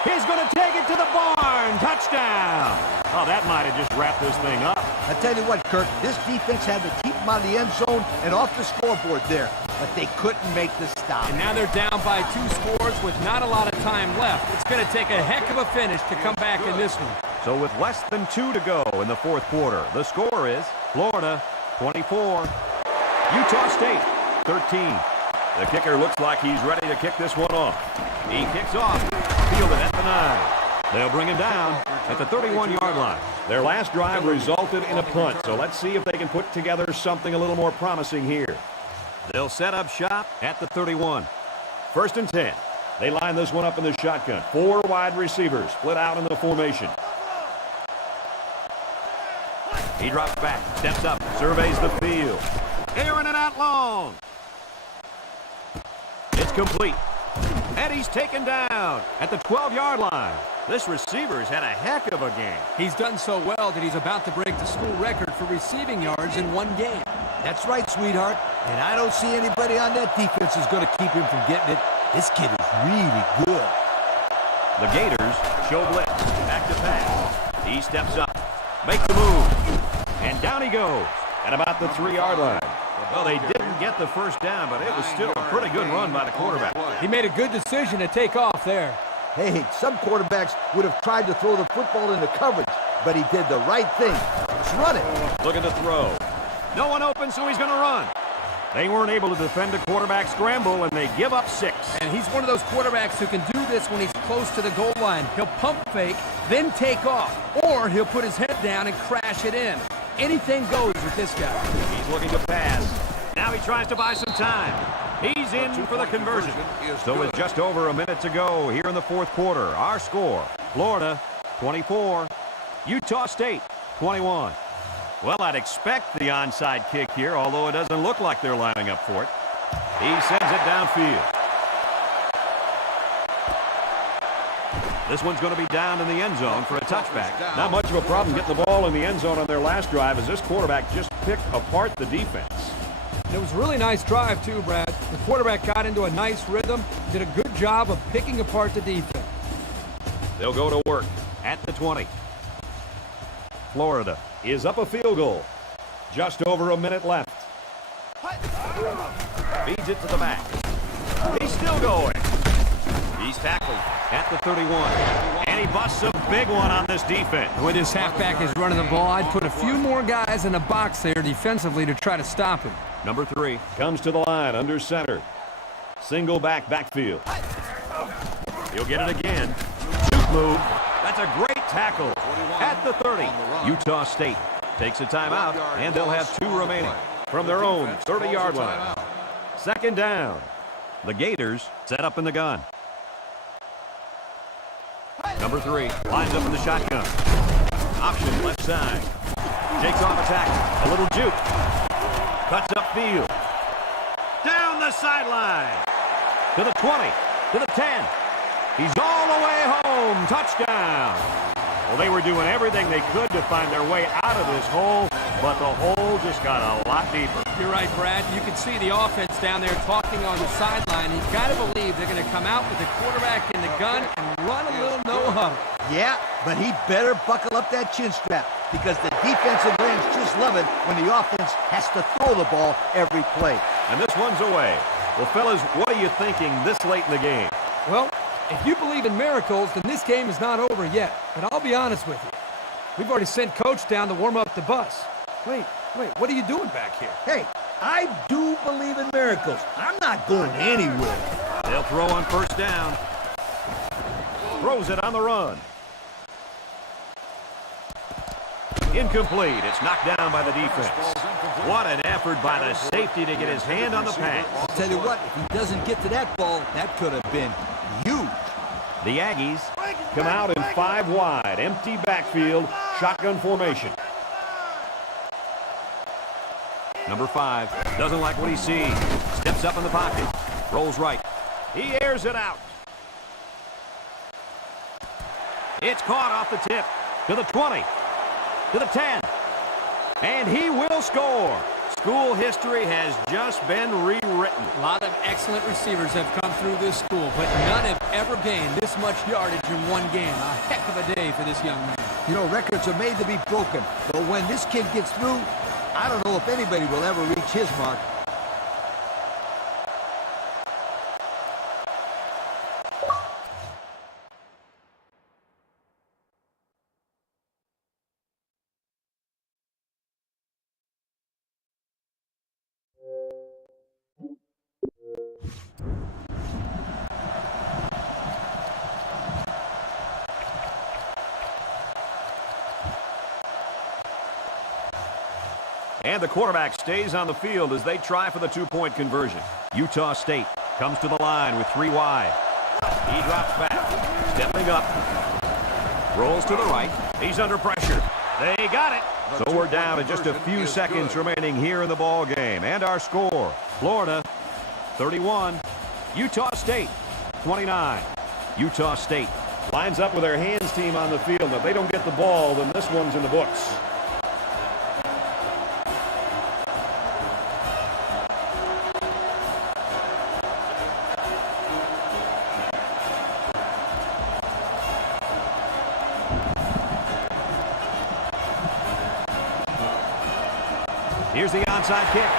He's going to take it to the barn. Touchdown. Oh, that might have just wrapped this thing up. I tell you what, Kirk, this defense had to keep them out of the end zone and off the scoreboard there, but they couldn't make the stop. And now they're down by 2 scores with not a lot of time left. It's going to take a heck of a finish to come back in this one. So with less than 2 to go in the fourth quarter, the score is Florida 24, Utah State 13. The kicker looks like he's ready to kick this one off. He kicks off, fielded at the 9. They'll bring him down at the 31-yard line. Their last drive resulted in a punt, so let's see if they can put together something a little more promising here. They'll set up shop at the 31. 1st and 10. They line this one up in the shotgun. 4 wide receivers split out in the formation. He drops back, steps up, surveys the field. Airing it out long. It's complete. And he's taken down at the 12-yard line. This receiver's had a heck of a game. He's done so well that he's about to break the school record for receiving yards in one game. That's right, sweetheart. And I don't see anybody on that defense who's going to keep him from getting it. This kid is really good. The Gators show blitz. Back to pass. He steps up. Make the move. And down he goes at about the 3-yard line. Well, they didn't get the first down, but it was still a pretty good run by the quarterback. He made a good decision to take off there. Hey, some quarterbacks would have tried to throw the football into coverage, but he did the right thing. Let's run it. Looking to throw. No one open, so he's going to run. They weren't able to defend a quarterback scramble, and they give up 6. And he's one of those quarterbacks who can do this when he's close to the goal line. He'll pump fake, then take off, or he'll put his head down and crash it in. Anything goes with this guy. He's looking to pass. Now he tries to buy some time. He's in for the conversion. So with just over a minute to go here in the fourth quarter, our score, Florida 24, Utah State 21. Well, I'd expect the onside kick here, although it doesn't look like they're lining up for it. He sends it downfield. This one's going to be down in the end zone for a touchback. Not much of a problem getting the ball in the end zone on their last drive as this quarterback just picked apart the defense. It was a really nice drive, too, Brad. The quarterback got into a nice rhythm, did a good job of picking apart the defense. They'll go to work at the 20. Florida is up a field goal. Just over a minute left. Feeds it to the back. He's still going. He's tackled at the 31. And he busts a big one on this defense. When this halfback is running the ball, I'd put a few more guys in the box there defensively to try to stop him. Number 3 comes to the line under center. Single backfield. He'll get it again. Shoot move. That's a great tackle at the 30. Utah State takes a timeout, and they'll have 2 remaining from their own 30-yard line. 2nd down. The Gators set up in the gun. Number 3 lines up in the shotgun. Option left side. Shakes off a tackle. A little juke. Cuts upfield. Down the sideline. To the 20. To the 10. He's all the way home. Touchdown. Well, they were doing everything they could to find their way out of this hole, but the hole just got a lot deeper. You're right, Brad. You can see the offense down there talking on the sideline. You've got to believe they're going to come out with the quarterback in the gun and run a little no-huddle. Yeah, but he better buckle up that chin strap because the defensive ends just love it when the offense has to throw the ball every play. And this one's away. Well, fellas, what are you thinking this late in the game? Well, if you believe in miracles, then this game is not over yet. But I'll be honest with you. We've already sent Coach down to warm up the bus. Wait, what are you doing back here? Hey, I do believe in miracles. I'm not going anywhere. They'll throw on 1st down. Throws it on the run. Incomplete. It's knocked down by the defense. What an effort by the safety to get his hand on the pass. I'll tell you what, if he doesn't get to that ball, that could have been huge. The Aggies come out in 5 wide, empty backfield, shotgun formation. Number 5 doesn't like what he sees. Steps up in the pocket. Rolls right. He airs it out. It's caught off the tip. To the 20. To the 10. And he will score. School history has just been rewritten. A lot of excellent receivers have come through this school, but none have ever gained this much yardage in one game. A heck of a day for this young man. You know, records are made to be broken. But when this kid gets through, I don't know if anybody will ever reach his mark. And the quarterback stays on the field as they try for the two-point conversion. Utah State comes to the line with 3 wide. He drops back, stepping up, rolls to the right. He's under pressure. They got it. So we're down to just a few seconds remaining here in the ball game. And our score, Florida 31, Utah State 29. Utah State lines up with their hands team on the field. If they don't get the ball, then this one's in the books. Here's the onside kick.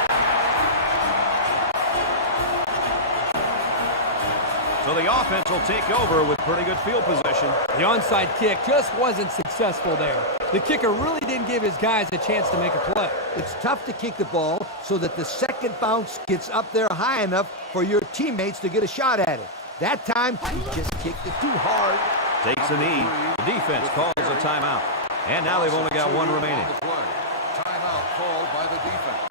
So the offense will take over with pretty good field position. The onside kick just wasn't successful there. The kicker really didn't give his guys a chance to make a play. It's tough to kick the ball so that the second bounce gets up there high enough for your teammates to get a shot at it. That time, he just kicked it too hard. Takes a knee. The defense calls a timeout. And now they've only got one remaining. Timeout called by the defense.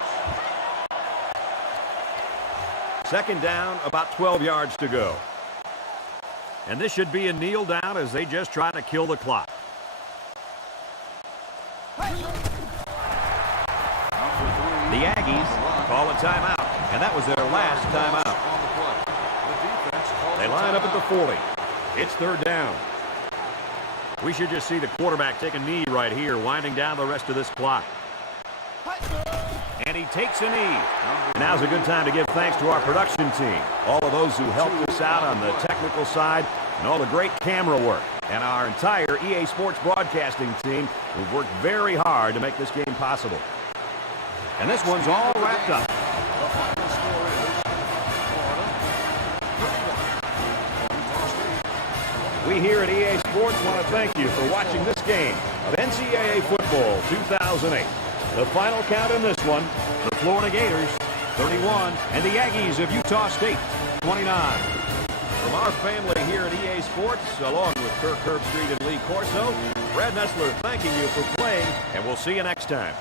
Second down, about 12 yards to go. And this should be a kneel down as they just try to kill the clock. The Aggies call a timeout, and that was their last timeout. They line up at the 40. It's third down. We should just see the quarterback take a knee right here, winding down the rest of this clock. And he takes a knee. Now's a good time to give thanks to our production team, all of those who helped us out on the technical side, and all the great camera work, and our entire EA Sports broadcasting team who've worked very hard to make this game possible. And this one's all wrapped up. The final score is Florida 31. We here at EA Sports want to thank you for watching this game of NCAA Football 2008. The final count in this one, the Florida Gators 31 and the Aggies of Utah State 29. From our family here at EA Sports, along with Kirk Herbstreit and Lee Corso, Brad Nessler thanking you for playing, and we'll see you next time.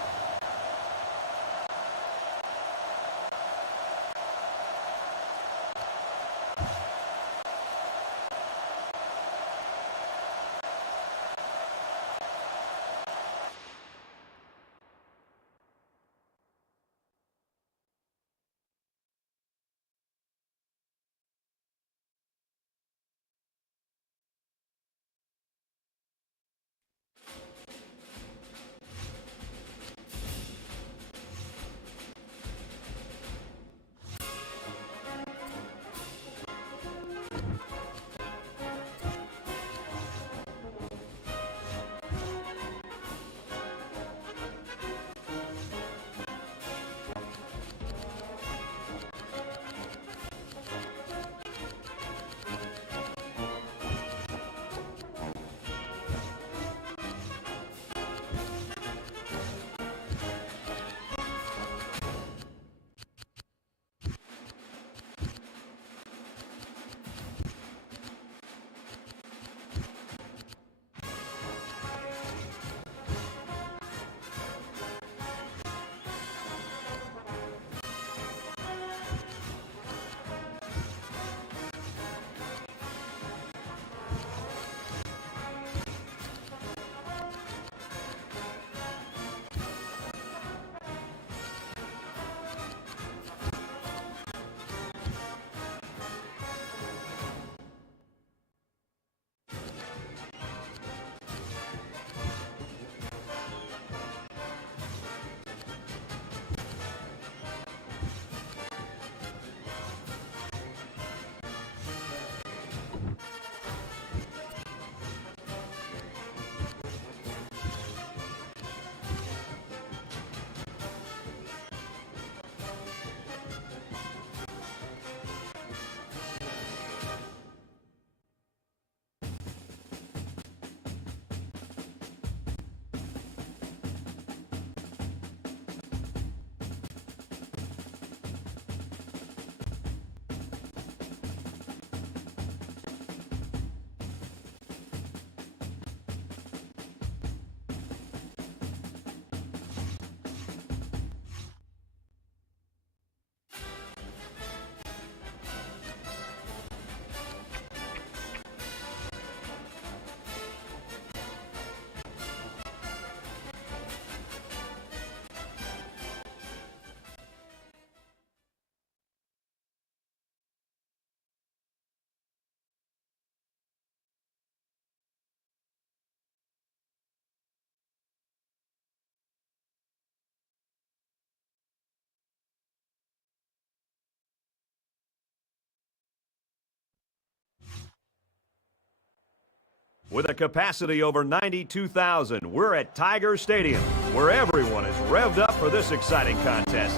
With a capacity over 92,000, we're at Tiger Stadium, where everyone is revved up for this exciting contest.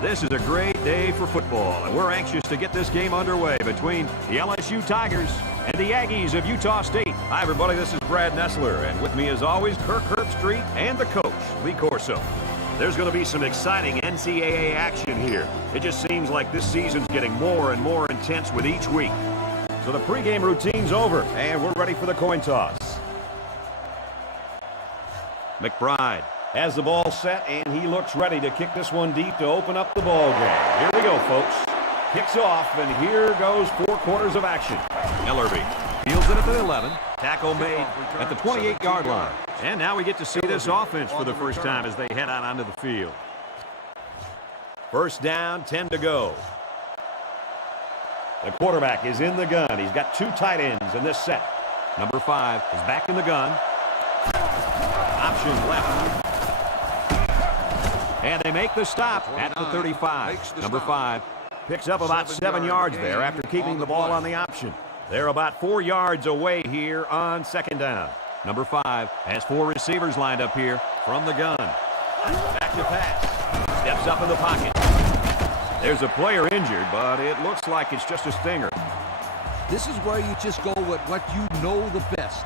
This is a great day for football, and we're anxious to get this game underway between the LSU Tigers and the Aggies of Utah State. Hi, everybody. This is Brad Nessler, and with me, as always, Kirk Herbstreit and the coach, Lee Corso. There's going to be some exciting NCAA action here. It just seems like this season's getting more and more intense with each week. So the pregame routine's over, and we're ready for the coin toss. McBride has the ball set, and he looks ready to kick this one deep to open up the ball game. Here we go, folks. Kicks off, and here goes 4 quarters of action. Ellerby fields it at the 11. Tackle made at the 28-yard line. And now we get to see this offense for the first time as they head out onto the field. First down, 10 to go. The quarterback is in the gun. He's got 2 tight ends in this set. Number 5 is back in the gun. Option left. And they make the stop at the 35. Number 5 picks up about 7 yards there after keeping the ball on the option. They're about 4 yards away here on second down. Number 5 has 4 receivers lined up here from the gun. Back to pass. Steps up in the pocket. There's a player injured, but it looks like it's just a stinger. This is where you just go with what you know the best.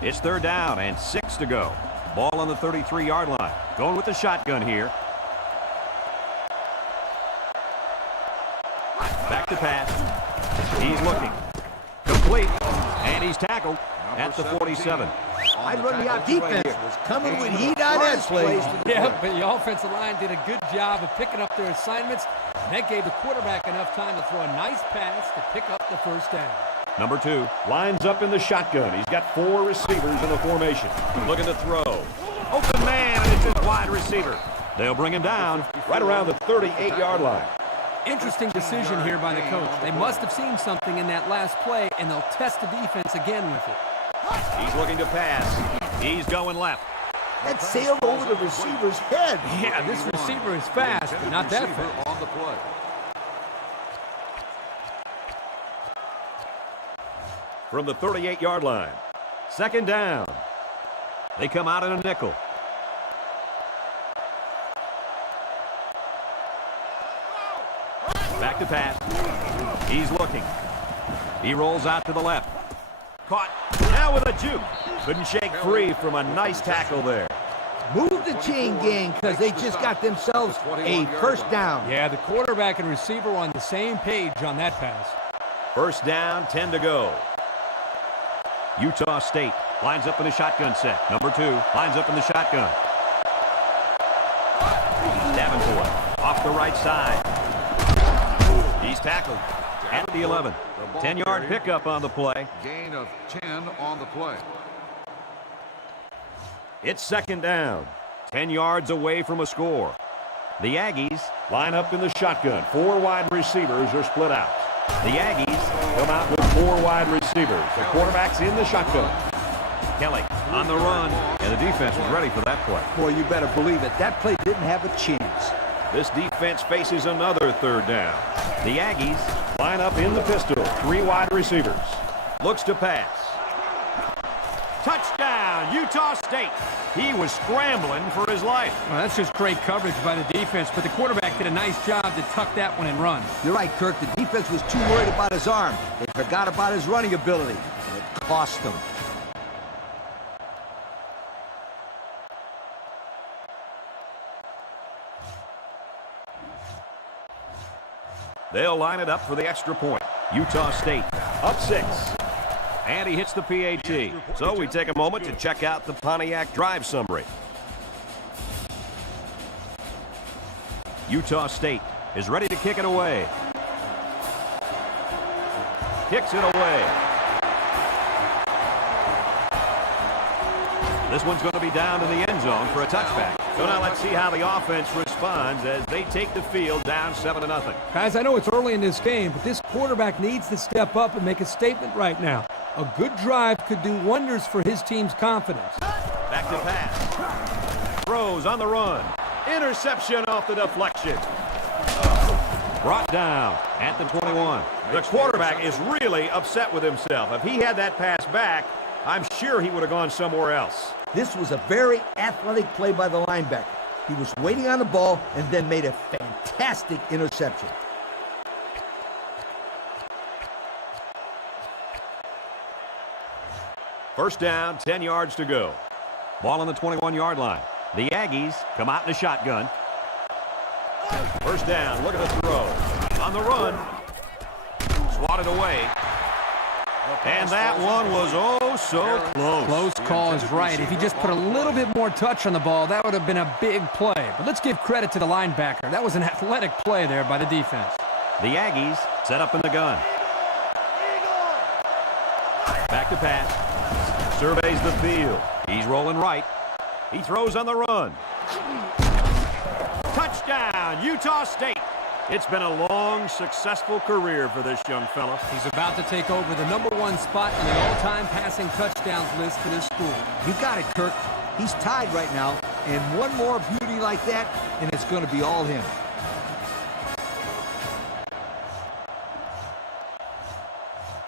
It's third down and 6 to go. Ball on the 33-yard line. Going with the shotgun here. Back to pass. He's looking. Complete. And he's tackled at the 47. I'd run the out defense was coming with heat on that play. Yeah, but the offensive line did a good job of picking up their assignments, and that gave the quarterback enough time to throw a nice pass to pick up the first down. Number 2 lines up in the shotgun. He's got 4 receivers in the formation. Looking to throw. Open man, and it's his wide receiver. They'll bring him down right around the 38-yard line. Interesting decision here by the coach. They must have seen something in that last play, and they'll test the defense again with it. He's looking to pass. He's going left. That sailed over the receiver's head. Yeah, this receiver is fast, but not that fast. On the play. From the 38-yard line. Second down. They come out in a nickel. Back to pass. He's looking. He rolls out to the left. Caught. Now with a juke. Couldn't shake free from a nice tackle there. Move the chain gang because they just got themselves a first down. Yeah, the quarterback and receiver were on the same page on that pass. First down, 10 to go. Utah State lines up in a shotgun set. Number 2 lines up in the shotgun. Davenport off the right side. He's tackled at the 11. 10-yard pickup on the play. Gain of 10 on the play. It's second down. 10 yards away from a score. The Aggies line up in the shotgun. 4 wide receivers are split out. The Aggies come out with 4 wide receivers. The quarterback's in the shotgun. Kelly on the run, and the defense is ready for that play. Boy, you better believe it. That play didn't have a chance. This defense faces another third down. The Aggies line up in the pistol. 3 wide receivers. Looks to pass. Touchdown, Utah State. He was scrambling for his life. Well, that's just great coverage by the defense, but the quarterback did a nice job to tuck that one and run. You're right, Kirk. The defense was too worried about his arm. They forgot about his running ability, and it cost them. They'll line it up for the extra point. Utah State up 6. And he hits the PAT. So we take a moment to check out the Pontiac drive summary. Utah State is ready to kick it away. Kicks it away. This one's going to be down to the end zone for a touchback. So now let's see how the offense responds as they take the field down 7-0. Guys, I know it's early in this game, but this quarterback needs to step up and make a statement right now. A good drive could do wonders for his team's confidence. Back to pass. throws on the run. Interception off the deflection. Brought down at the 21. The quarterback is really upset with himself. If he had that pass back, I'm sure he would have gone somewhere else. This was a very athletic play by the linebacker. He was waiting on the ball and then made a fantastic interception. First down, 10 yards to go. Ball on the 21-yard line. The Aggies come out in the shotgun. First down, look at the throw. On the run. Swatted away. And that one was oh so close. Close call is right. If he just put a little bit more touch on the ball, that would have been a big play. But let's give credit to the linebacker. That was an athletic play there by the defense. The Aggies set up in the gun. Back to pass. Surveys the field. He's rolling right. He throws on the run. Touchdown, Utah State. It's been a long, successful career for this young fella. He's about to take over the #1 spot on the all-time passing touchdowns list for this school. You got it, Kirk. He's tied right now, and one more beauty like that, and it's going to be all him.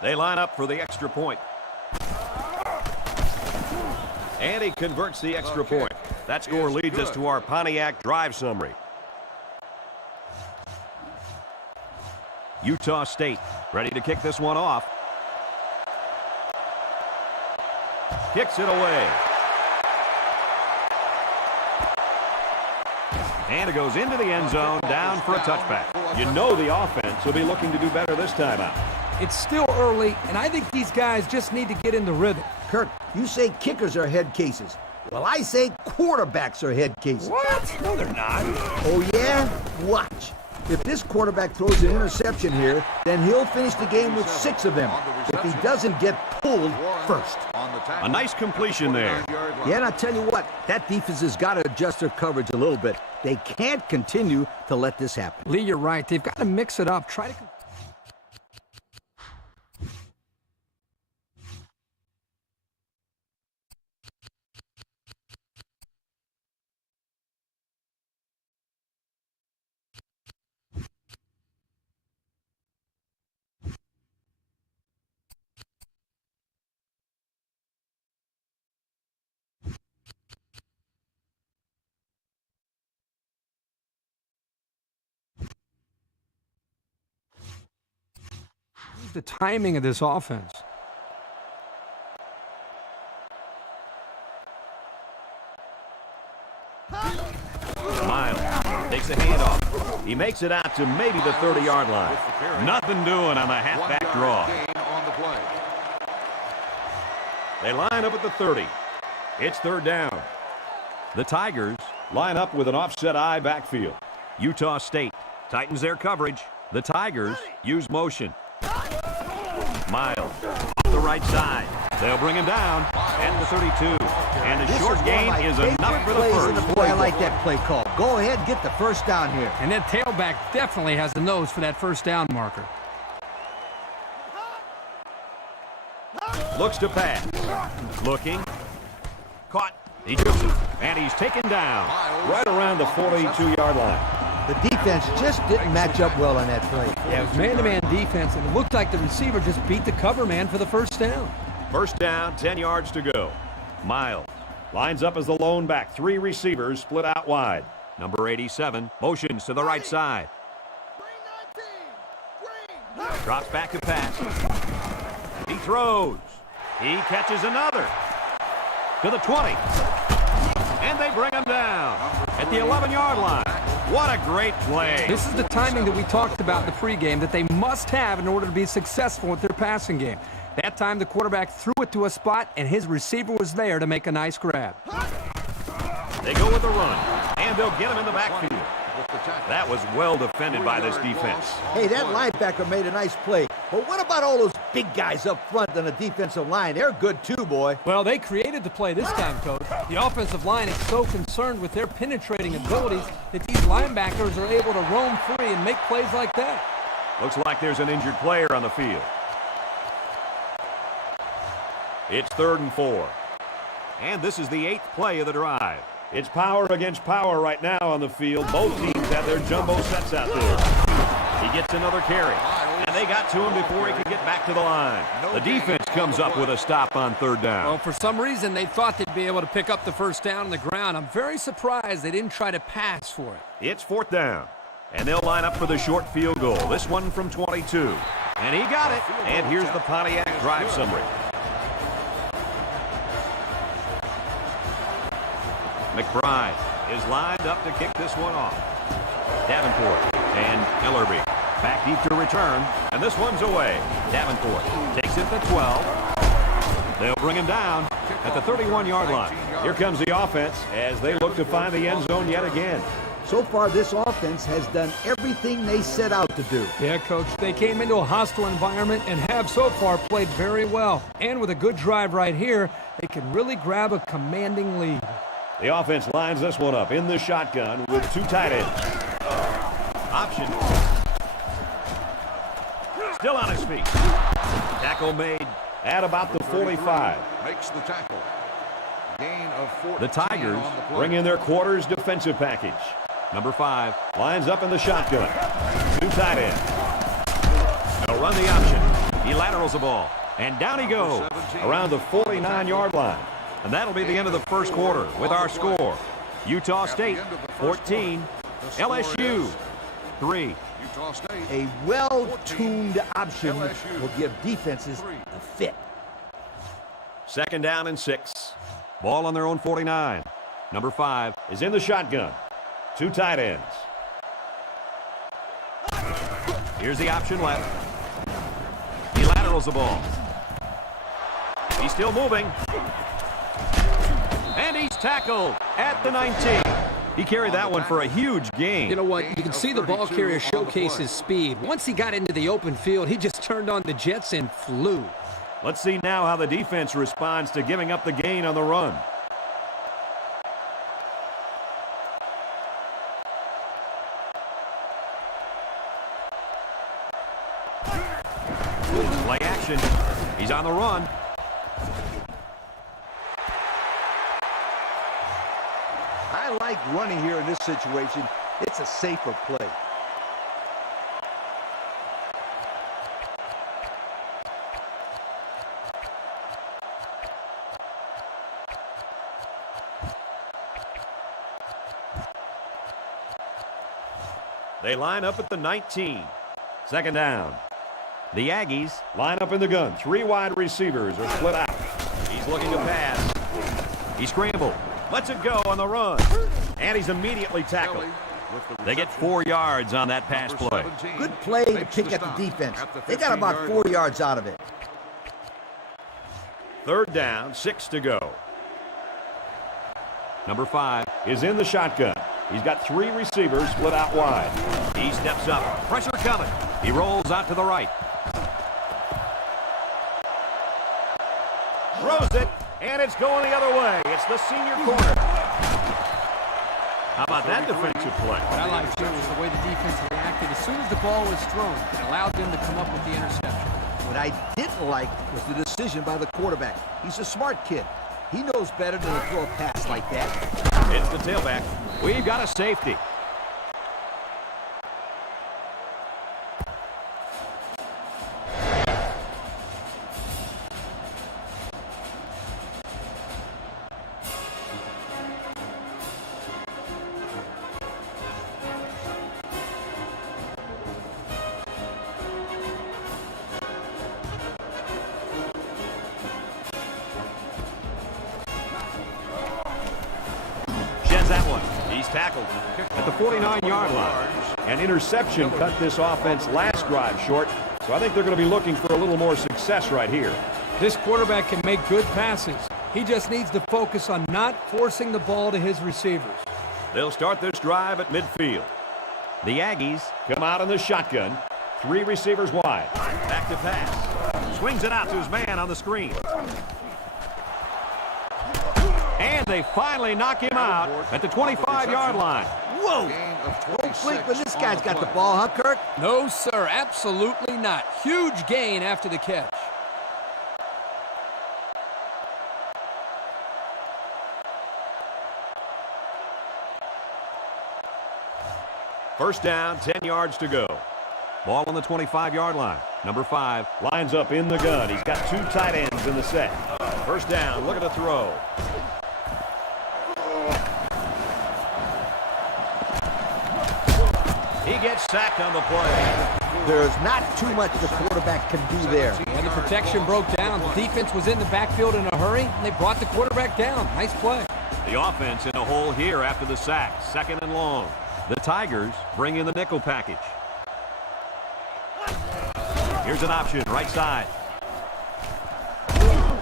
They line up for the extra point. And he converts the extra point. That score leads us to our Pontiac drive summary. Utah State ready to kick this one off. Kicks it away. And it goes into the end zone, down for a touchback. You know the offense will be looking to do better this time out. It's still early, and I think these guys just need to get in the rhythm. Kirk, you say kickers are head cases. Well, I say quarterbacks are head cases. What? No, they're not. Oh, yeah? Watch. If this quarterback throws an interception here, then he'll finish the game with 6 of them if he doesn't get pulled first. A nice completion there. Yeah, and I tell you what, that defense has got to adjust their coverage a little bit. They can't continue to let this happen. Lee, you're right. They've got to mix it up. Try to... the timing of this offense. Miles takes a handoff. He makes it out to maybe the 30-yard line. Nothing doing on the halfback draw. They line up at the 30. It's third down. The Tigers line up with an offset eye backfield. Utah State tightens their coverage. The Tigers use motion. Miles off the right side. They'll bring him down at the 32. And the short gain is enough for the first. I like that play call. Go ahead and get the first down here. And that tailback definitely has the nose for that first down marker. Looks to pass. Looking. Caught. He shoots it. And he's taken down right around the 42-yard line. The defense just didn't match up well on that play. Yeah, it was man-to-man defense, and it looked like the receiver just beat the cover man for the first down. First down, 10 yards to go. Miles lines up as the lone back. 3 receivers split out wide. Number 87 motions to the right side. Drops back to pass. He throws. He catches another. To the 20. And they bring him down at the 11-yard line. What a great play. This is the timing that we talked about in the pregame that they must have in order to be successful with their passing game. That time the quarterback threw it to a spot, and his receiver was there to make a nice grab. They go with the run, and they'll get him in the backfield. That was well defended by this defense. Hey, that linebacker made a nice play. But what about all those big guys up front on the defensive line? They're good too, boy. Well, they created the play this time, Coach. The offensive line is so concerned with their penetrating abilities that these linebackers are able to roam free and make plays like that. Looks like there's an injured player on the field. It's 3rd and 4. And this is the 8th play of the drive. It's power against power right now on the field. Both teams have their jumbo sets out there. He gets another carry. And they got to him before he could get back to the line. The defense comes up with a stop on third down. Well, for some reason, they thought they'd be able to pick up the first down on the ground. I'm very surprised they didn't try to pass for it. It's fourth down. And they'll line up for the short field goal. This one from 22. And he got it. And here's the Pontiac drive summary. McBride is lined up to kick this one off. Davenport and Ellerby back deep to return. And this one's away. Davenport takes it to 12. They'll bring him down at the 31-yard line. Here comes the offense as they look to find the end zone yet again. So far, this offense has done everything they set out to do. Yeah, Coach, they came into a hostile environment and have so far played very well. And with a good drive right here, they can really grab a commanding lead. The offense lines this one up in the shotgun with two tight ends. Option. Still on his feet. Tackle made at about the 45. Makes the tackle. Gain of 14 The Tigers on the play. bring in their quarters defensive package. Number 5 lines up in the shotgun. Two tight ends. They'll run the option. He laterals the ball. And down he goes around the 49-yard line. And that'll be the end of the first quarter with our score. Utah State 14, LSU 3. Utah State. A well-tuned option will give defenses a fit. Second down and 6. Ball on their own 49. Number 5 is in the shotgun. Two tight ends. Here's the option left. He laterals the ball. He's still moving. And he's tackled at the 19. He carried that one for a huge gain. You know what? You can see the ball carrier showcase his speed. Once he got into the open field, he just turned on the jets and flew. Let's see now how the defense responds to giving up the gain on the run. Play action. He's on the run. I like running here in this situation. It's a safer play. They line up at the 19. Second down. The Aggies line up in the gun. 3 wide receivers are split out. He's looking to pass. He scrambled. Lets it go on the run. And he's immediately tackled. They get 4 yards on that pass play. Good play to pick at the defense. They got about 4 yards out of it. Third down, 6 to go. Number 5 is in the shotgun. He's got 3 receivers split out wide. He steps up. Pressure coming. He rolls out to the right. Throws it, and it's going the other way. It's the senior corner. How about that defensive play? What I liked here was the way the defense reacted. As soon as the ball was thrown, it allowed them to come up with the interception. What I didn't like was the decision by the quarterback. He's a smart kid. He knows better than to throw a pass like that. It's the tailback. We've got a safety. That one. He's tackled at the 49-yard line. An interception cut this offense last drive short, so I think they're going to be looking for a little more success right here. This quarterback can make good passes. He just needs to focus on not forcing the ball to his receivers. They'll start this drive at midfield. The Aggies come out in the shotgun. 3 receivers wide. Back to pass. Swings it out to his man on the screen. And they finally knock him out at the 25-yard line. Whoa! Don't blink when this guy's got the ball, huh, Kirk? No, sir, absolutely not. Huge gain after the catch. First down, 10 yards to go. Ball on the 25-yard line. Number 5 lines up in the gun. He's got 2 tight ends in the set. First down, look at the throw. He gets sacked on the play. There's not too much the quarterback can do there. And the protection broke down. The defense was in the backfield in a hurry, and they brought the quarterback down. Nice play. The offense in a hole here after the sack. Second and long. The Tigers bring in the nickel package. Here's an option, right side.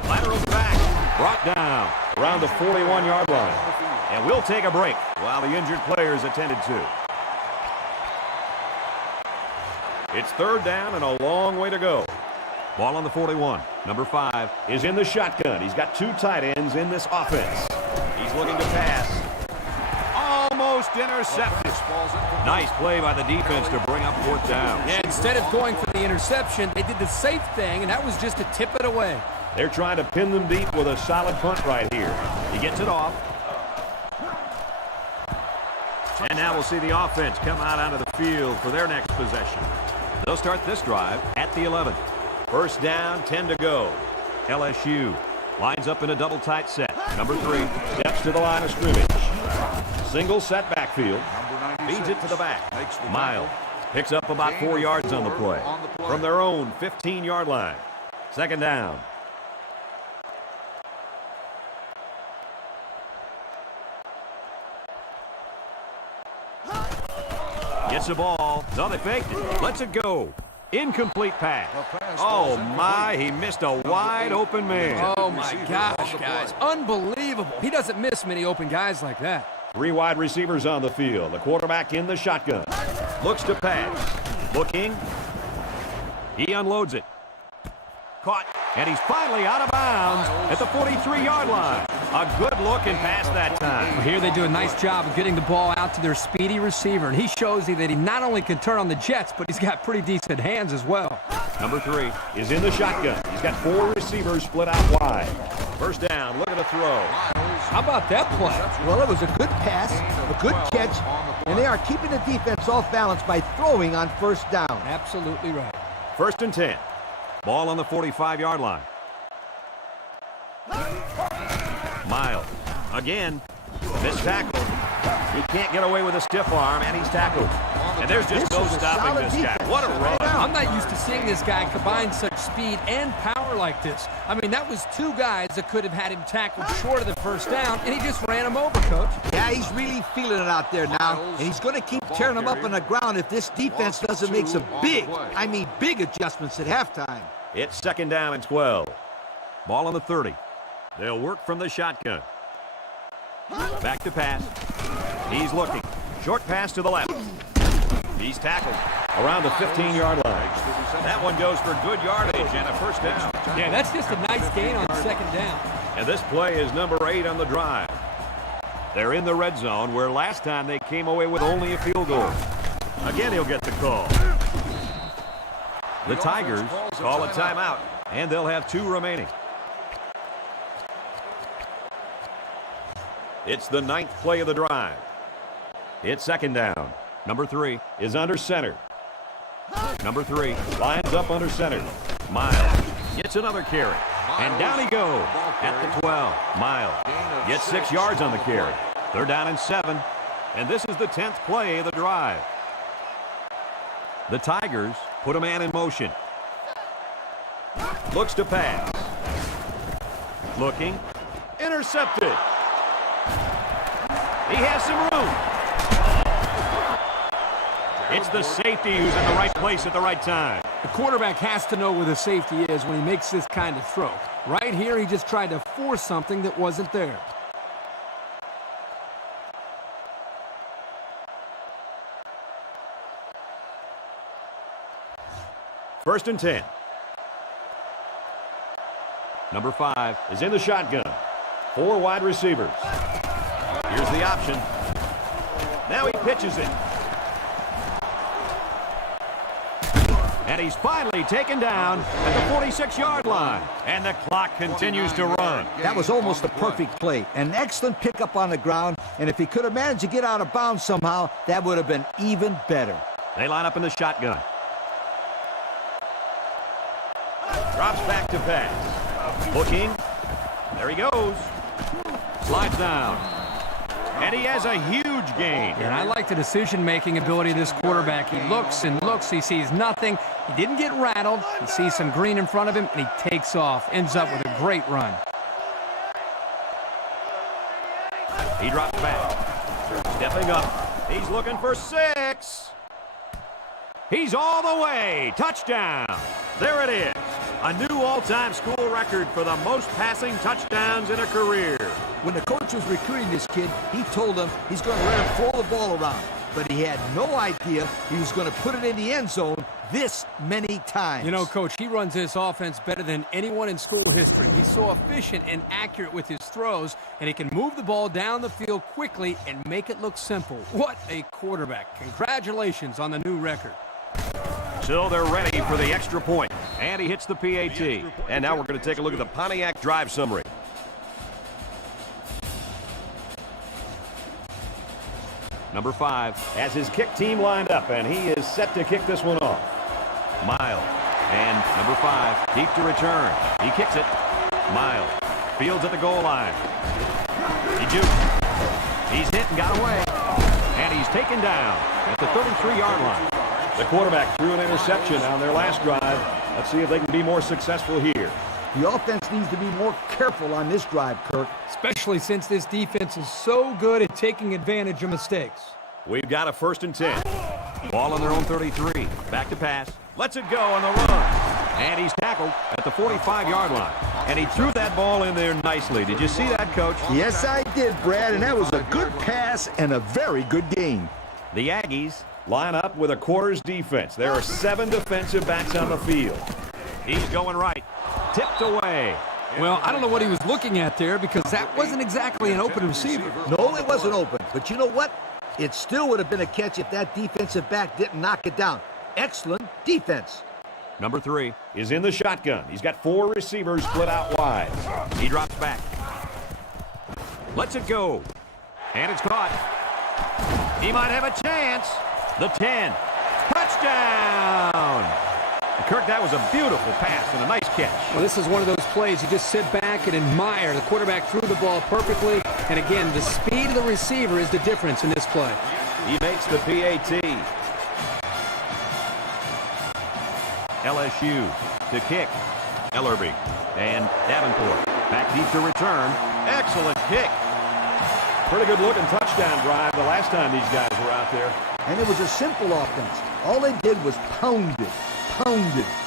Lateral back. Brought down around the 41-yard line. And we'll take a break while the injured players attended to. It's third down and a long way to go. Ball on the 41. Number 5 is in the shotgun. He's got 2 tight ends in this offense. He's looking to pass. Almost intercepted. Nice play by the defense to bring up fourth down. Yeah, instead of going for the interception, they did the safe thing, and that was just to tip it away. They're trying to pin them deep with a solid punt right here. He gets it off. And now we'll see the offense come out onto the field for their next possession. They'll start this drive at the 11. First down, 10 to go. LSU lines up in a double tight set. Number 3 steps to the line of scrimmage. Single set backfield. Feeds it to the back. Miles picks up about 4 yards on the play from their own 15-yard line. Second down. Gets the ball. No, they faked it. Lets it go. Incomplete pass. Oh, my. He missed a wide open man. Oh, my gosh, guys. Unbelievable. He doesn't miss many open guys like that. 3 wide receivers on the field. The quarterback in the shotgun. Looks to pass. Looking. He unloads it. Caught. And he's finally out of bounds at the 43-yard line. A good-looking pass that time. Well, here they do a nice job of getting the ball out to their speedy receiver, and he shows you that he not only can turn on the jets, but he's got pretty decent hands as well. Number 3 is in the shotgun. He's got 4 receivers split out wide. First down, look at the throw. How about that play? Well, it was a good pass, a good catch, and they are keeping the defense off balance by throwing on first down. Absolutely right. First and 10. Ball on the 45-yard line. Miles. Again. Missed tackle. He can't get away with a stiff arm, and he's tackled. And there's just no stopping this guy. What a run. I'm not used to seeing this guy combine such speed and power like this. I mean, that was 2 guys that could have had him tackled short of the first down, and he just ran him over, Coach. Yeah, he's really feeling it out there now, and he's going to keep tearing them up on the ground if this defense doesn't make some big adjustments at halftime. It's second down and 12. Ball on the 30. They'll work from the shotgun. Back to pass. He's looking. Short pass to the left. He's tackled around the 15-yard line. That one goes for good yardage and a first down. Yeah, that's just a nice gain on second down. And this play is number 8 on the drive. They're in the red zone where last time they came away with only a field goal. Again, he'll get the call. The Tigers call a timeout, and they'll have 2 remaining. It's the 9th play of the drive. It's second down. Number 3 is under center. Number 3 lines up under center. Miles gets another carry. And down he goes at the 12. Miles gets 6 yards on the carry. They're down in 7. And this is the 10th play of the drive. The Tigers put a man in motion. Looks to pass. Looking. Intercepted. He has some room. It's the safety who's in the right place at the right time. The quarterback has to know where the safety is when he makes this kind of throw. Right here, he just tried to force something that wasn't there. First and 10. Number 5 is in the shotgun. 4 wide receivers. Here's the option. Now he pitches it. And he's finally taken down at the 46-yard line. And the clock continues to run. That was almost a perfect play. An excellent pickup on the ground, and if he could have managed to get out of bounds somehow, that would have been even better. They line up in the shotgun. Drops back to pass. Looking. There he goes. Slides down. And he has a huge gain. And I like the decision-making ability of this quarterback. He looks and looks. He sees nothing. He didn't get rattled. He sees some green in front of him, and he takes off. Ends up with a great run. He drops back. Stepping up. He's looking for 6. He's all the way. Touchdown. There it is. A new all-time school record for the most passing touchdowns in a career. When the coach was recruiting this kid, he told him he's going to let him throw the ball around. But he had no idea he was going to put it in the end zone this many times. You know, Coach, he runs this offense better than anyone in school history. He's so efficient and accurate with his throws, and he can move the ball down the field quickly and make it look simple. What a quarterback. Congratulations on the new record. So they're ready for the extra point. And he hits the PAT. And now we're going to take a look at the Pontiac drive summary. Number 5 has his kick team lined up, and he is set to kick this one off. Miles. And number 5, deep to return. He kicks it. Miles. Fields at the goal line. He jukes. He's hit and got away. And he's taken down at the 33-yard line. The quarterback threw an interception on their last drive. Let's see if they can be more successful here. The offense needs to be more careful on this drive, Kirk. Especially since this defense is so good at taking advantage of mistakes. We've got a 1st and 10. Ball on their own 33. Back to pass. Lets it go on the run. And he's tackled at the 45-yard line. And he threw that ball in there nicely. Did you see that, Coach? Yes, I did, Brad, and that was a good pass and a very good game. The Aggies line up with a quarters defense. There are 7 defensive backs on the field. He's going right. Tipped away. Well, I don't know what he was looking at there because that wasn't exactly an open receiver. No, it wasn't open. But you know what? It still would have been a catch if that defensive back didn't knock it down. Excellent defense. Number 3 is in the shotgun. He's got 4 receivers split out wide. He drops back. Lets it go. And it's caught. He might have a chance. The 10. Touchdown! Kirk, that was a beautiful pass and a nice catch. Well, this is one of those plays you just sit back and admire. The quarterback threw the ball perfectly. And again, the speed of the receiver is the difference in this play. He makes the PAT. LSU to kick. Ellerby and Davenport. Back deep to return. Excellent kick. Pretty good looking touchdown drive the last time these guys were out there. And it was a simple offense. All they did was pound it,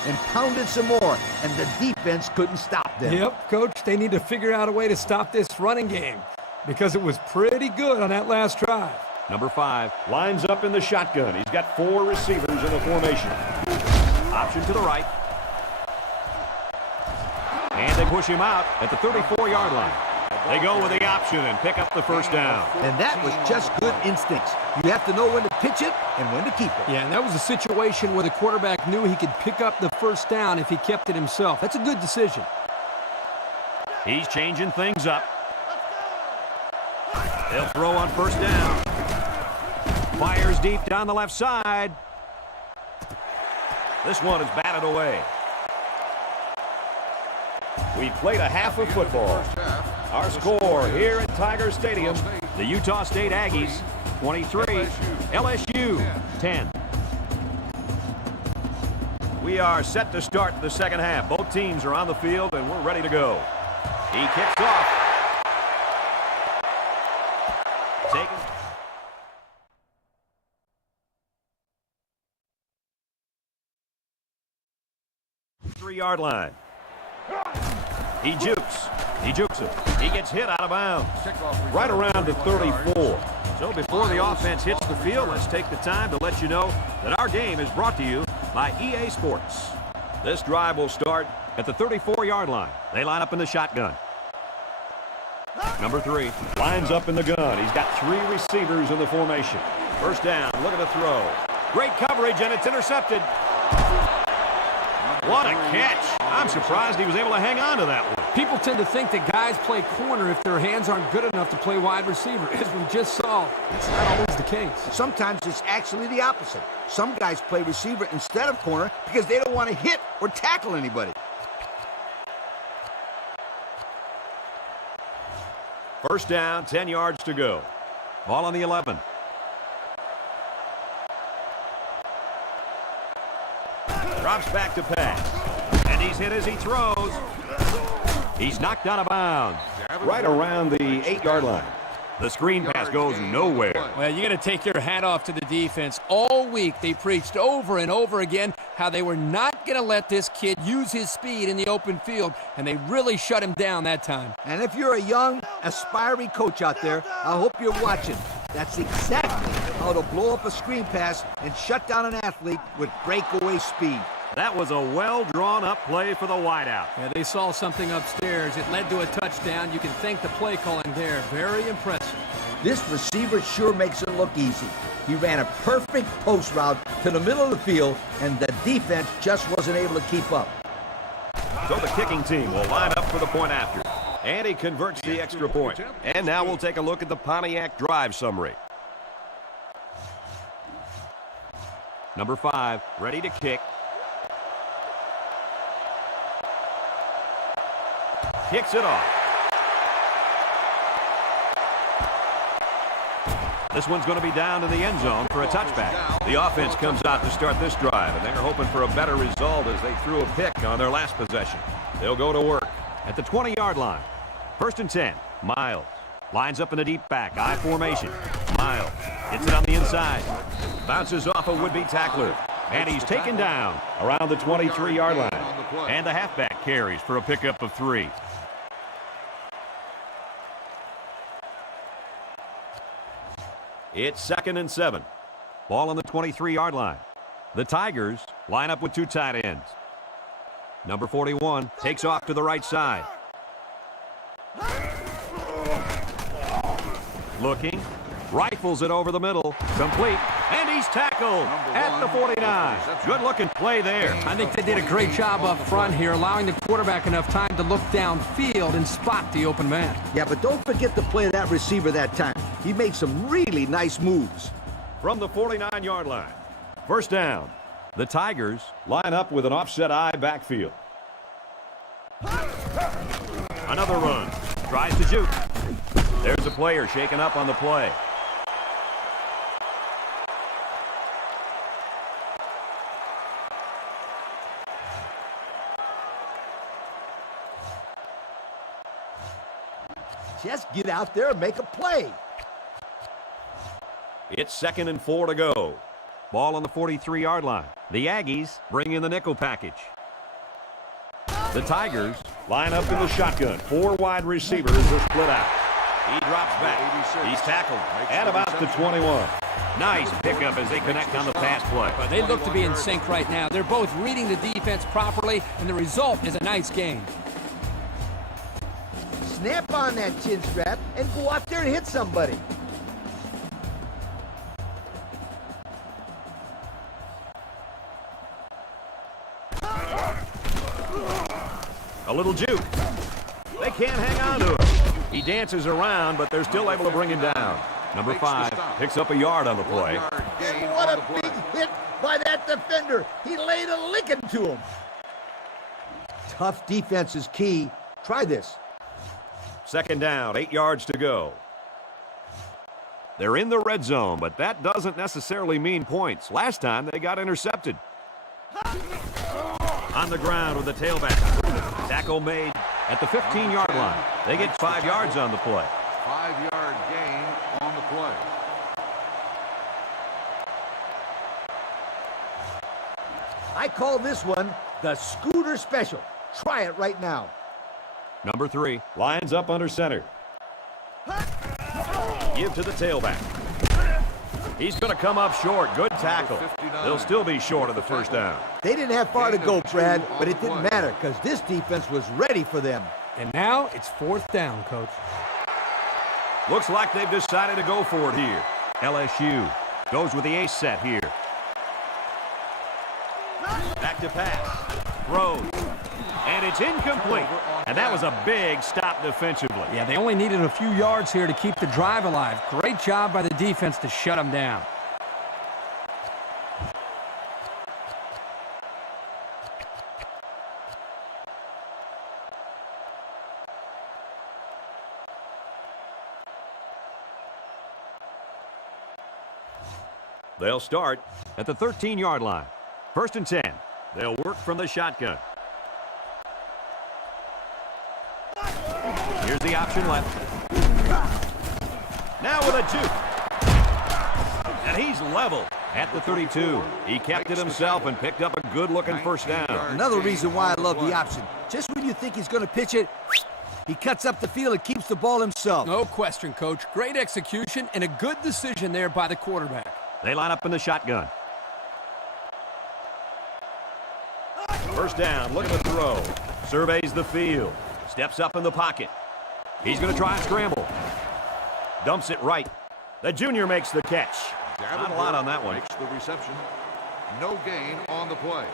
and pound it some more. And the defense couldn't stop them. Yep, Coach, they need to figure out a way to stop this running game because it was pretty good on that last drive. Number 5 lines up in the shotgun. He's got 4 receivers in the formation. Option to the right. And they push him out at the 34-yard line. They go with the option and pick up the 1st down. And that was just good instincts. You have to know when to pitch it and when to keep it. Yeah, and that was a situation where the quarterback knew he could pick up the 1st down if he kept it himself. That's a good decision. He's changing things up. They'll throw on 1st down. Fires deep down the left side. This one is batted away. We played a half of football. Our score here at Tiger Stadium, the Utah State Aggies 23, LSU 10. We are set to start the second half. Both teams are on the field and we're ready to go. He kicks off. Taken. 3-yard line. He jukes. He jukes it. He gets hit out of bounds. Right around the 34. So before the offense hits the field, let's take the time to let you know that our game is brought to you by EA Sports. This drive will start at the 34-yard line. They line up in the shotgun. Number 3 lines up in the gun. He's got 3 receivers in the formation. 1st down. Look at the throw. Great coverage, and it's intercepted. What a catch. I'm surprised he was able to hang on to that one. People tend to think that guys play corner if their hands aren't good enough to play wide receiver. As we just saw, it's not always the case. Sometimes it's actually the opposite. Some guys play receiver instead of corner because they don't want to hit or tackle anybody. First down, 10 yards to go. Ball on the 11. Drops back to pass. And he's hit as he throws. He's knocked out of bounds. Right around the 8-yard line. The screen pass goes nowhere. Well, you got to take your hat off to the defense. All week they preached over and over again how they were not going to let this kid use his speed in the open field, and they really shut him down that time. And if you're a young, aspiring coach out there, I hope you're watching. That's exactly how to blow up a screen pass and shut down an athlete with breakaway speed. That was a well-drawn-up play for the wideout. Yeah, they saw something upstairs. It led to a touchdown. You can thank the play calling there. Very impressive. This receiver sure makes it look easy. He ran a perfect post route to the middle of the field, and the defense just wasn't able to keep up. So the kicking team will line up for the point after. And he converts the extra point. And now we'll take a look at the Pontiac drive summary. Number 5, ready to kick. Kicks it off. This one's going to be down in the end zone for a touchback. The offense comes out to start this drive, and they're hoping for a better result as they threw a pick on their last possession. They'll go to work at the 20-yard line. First and 10. Miles lines up in a deep back, I formation. Miles hits it on the inside. Bounces off a would-be tackler. And he's taken down around the 23-yard line. And the halfback carries for a pickup of 3. It's 2nd and 7. Ball on the 23-yard line. The Tigers line up with 2 tight ends. Number 41 takes off to the right side. Looking, rifles it over the middle, complete, and he's tackled at the 49. Good-looking play there. I think they did a great job up front here, allowing the quarterback enough time to look downfield and spot the open man. Yeah, but don't forget to play that receiver that time. He made some really nice moves. From the 49-yard line, first down. The Tigers line up with an offset I backfield. Another run. Tries to juke. There's a player shaken up on the play. Just get out there and make a play. It's 2nd and 4 to go. Ball on the 43-yard line. The Aggies bring in the nickel package. The Tigers line up in the shotgun. 4 wide receivers are split out. He drops back. He's tackled at about the 21. Nice pickup as they connect on the pass play. But they look to be in sync right now. They're both reading the defense properly, and the result is a nice game. Snap on that chin strap and go out there and hit somebody. A little juke. They can't hang on to him. He dances around, but they're still able to bring him down. Number 5 picks up a yard on the play. And what a big hit by that defender. He laid a licking to him. Tough defense is key. Try this. 2nd down, 8 yards to go. They're in the red zone, but that doesn't necessarily mean points. Last time they got intercepted. On the ground with the tailback. Tackle made at the 15-yard line. They get 5 yards on the play. 5-yard gain on the play. I call this one the Scooter Special. Try it right now. Number 3 lines up under center. Give to the tailback. He's going to come up short. Good tackle. They'll still be short of the first down. They didn't have far to go, Brad, but it didn't matter because this defense was ready for them. And now it's 4th down, Coach. Looks like they've decided to go for it here. LSU goes with the ace set here. Back to pass. throws. And it's incomplete. And that was a big stop defensively. Yeah, they only needed a few yards here to keep the drive alive. Great job by the defense to shut them down. They'll start at the 13-yard line. 1st and 10. They'll work from the shotgun. Here's the option left. Now with a juke. And he's level at the 32. He kept it himself and picked up a good-looking first down. Another reason why I love the option. Just when you think he's going to pitch it, he cuts up the field and keeps the ball himself. No question, Coach. Great execution and a good decision there by the quarterback. They line up in the shotgun. First down, look at the throw. Surveys the field. Steps up in the pocket. He's going to try and scramble. Dumps it right. The junior makes the catch. Not a lot on that one. Makes the reception. No gain on the play.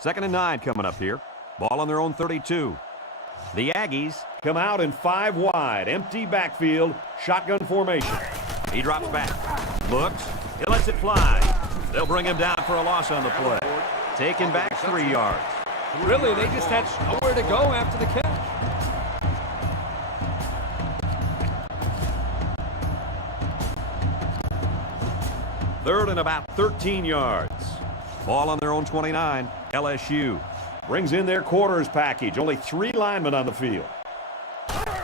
Second and 9 coming up here. Ball on their own 32. The Aggies come out in 5 wide. Empty backfield. Shotgun formation. He drops back. Looks. He lets it fly. They'll bring him down for a loss on the play. Taken back 3 yards. Really, they just had nowhere to go after the catch. Third and about 13 yards. Ball on their own 29. LSU brings in their quarters package. Only 3 linemen on the field.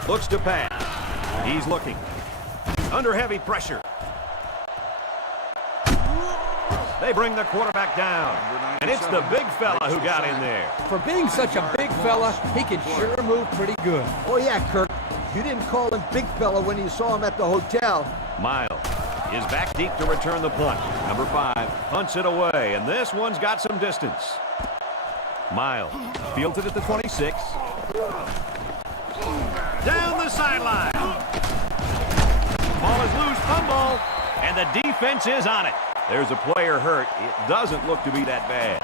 Looks to pass. He's looking. Under heavy pressure. They bring the quarterback down. And it's the big fella who got in there. For being such a big fella, he can sure move pretty good. Oh, yeah, Kirk. You didn't call him big fella when you saw him at the hotel. Miles is back deep to return the punt. Number 5 punts it away, and this one's got some distance. Miles fields it at the 26. Down the sideline. Ball is loose, fumble, and the defense is on it. There's a player hurt. It doesn't look to be that bad.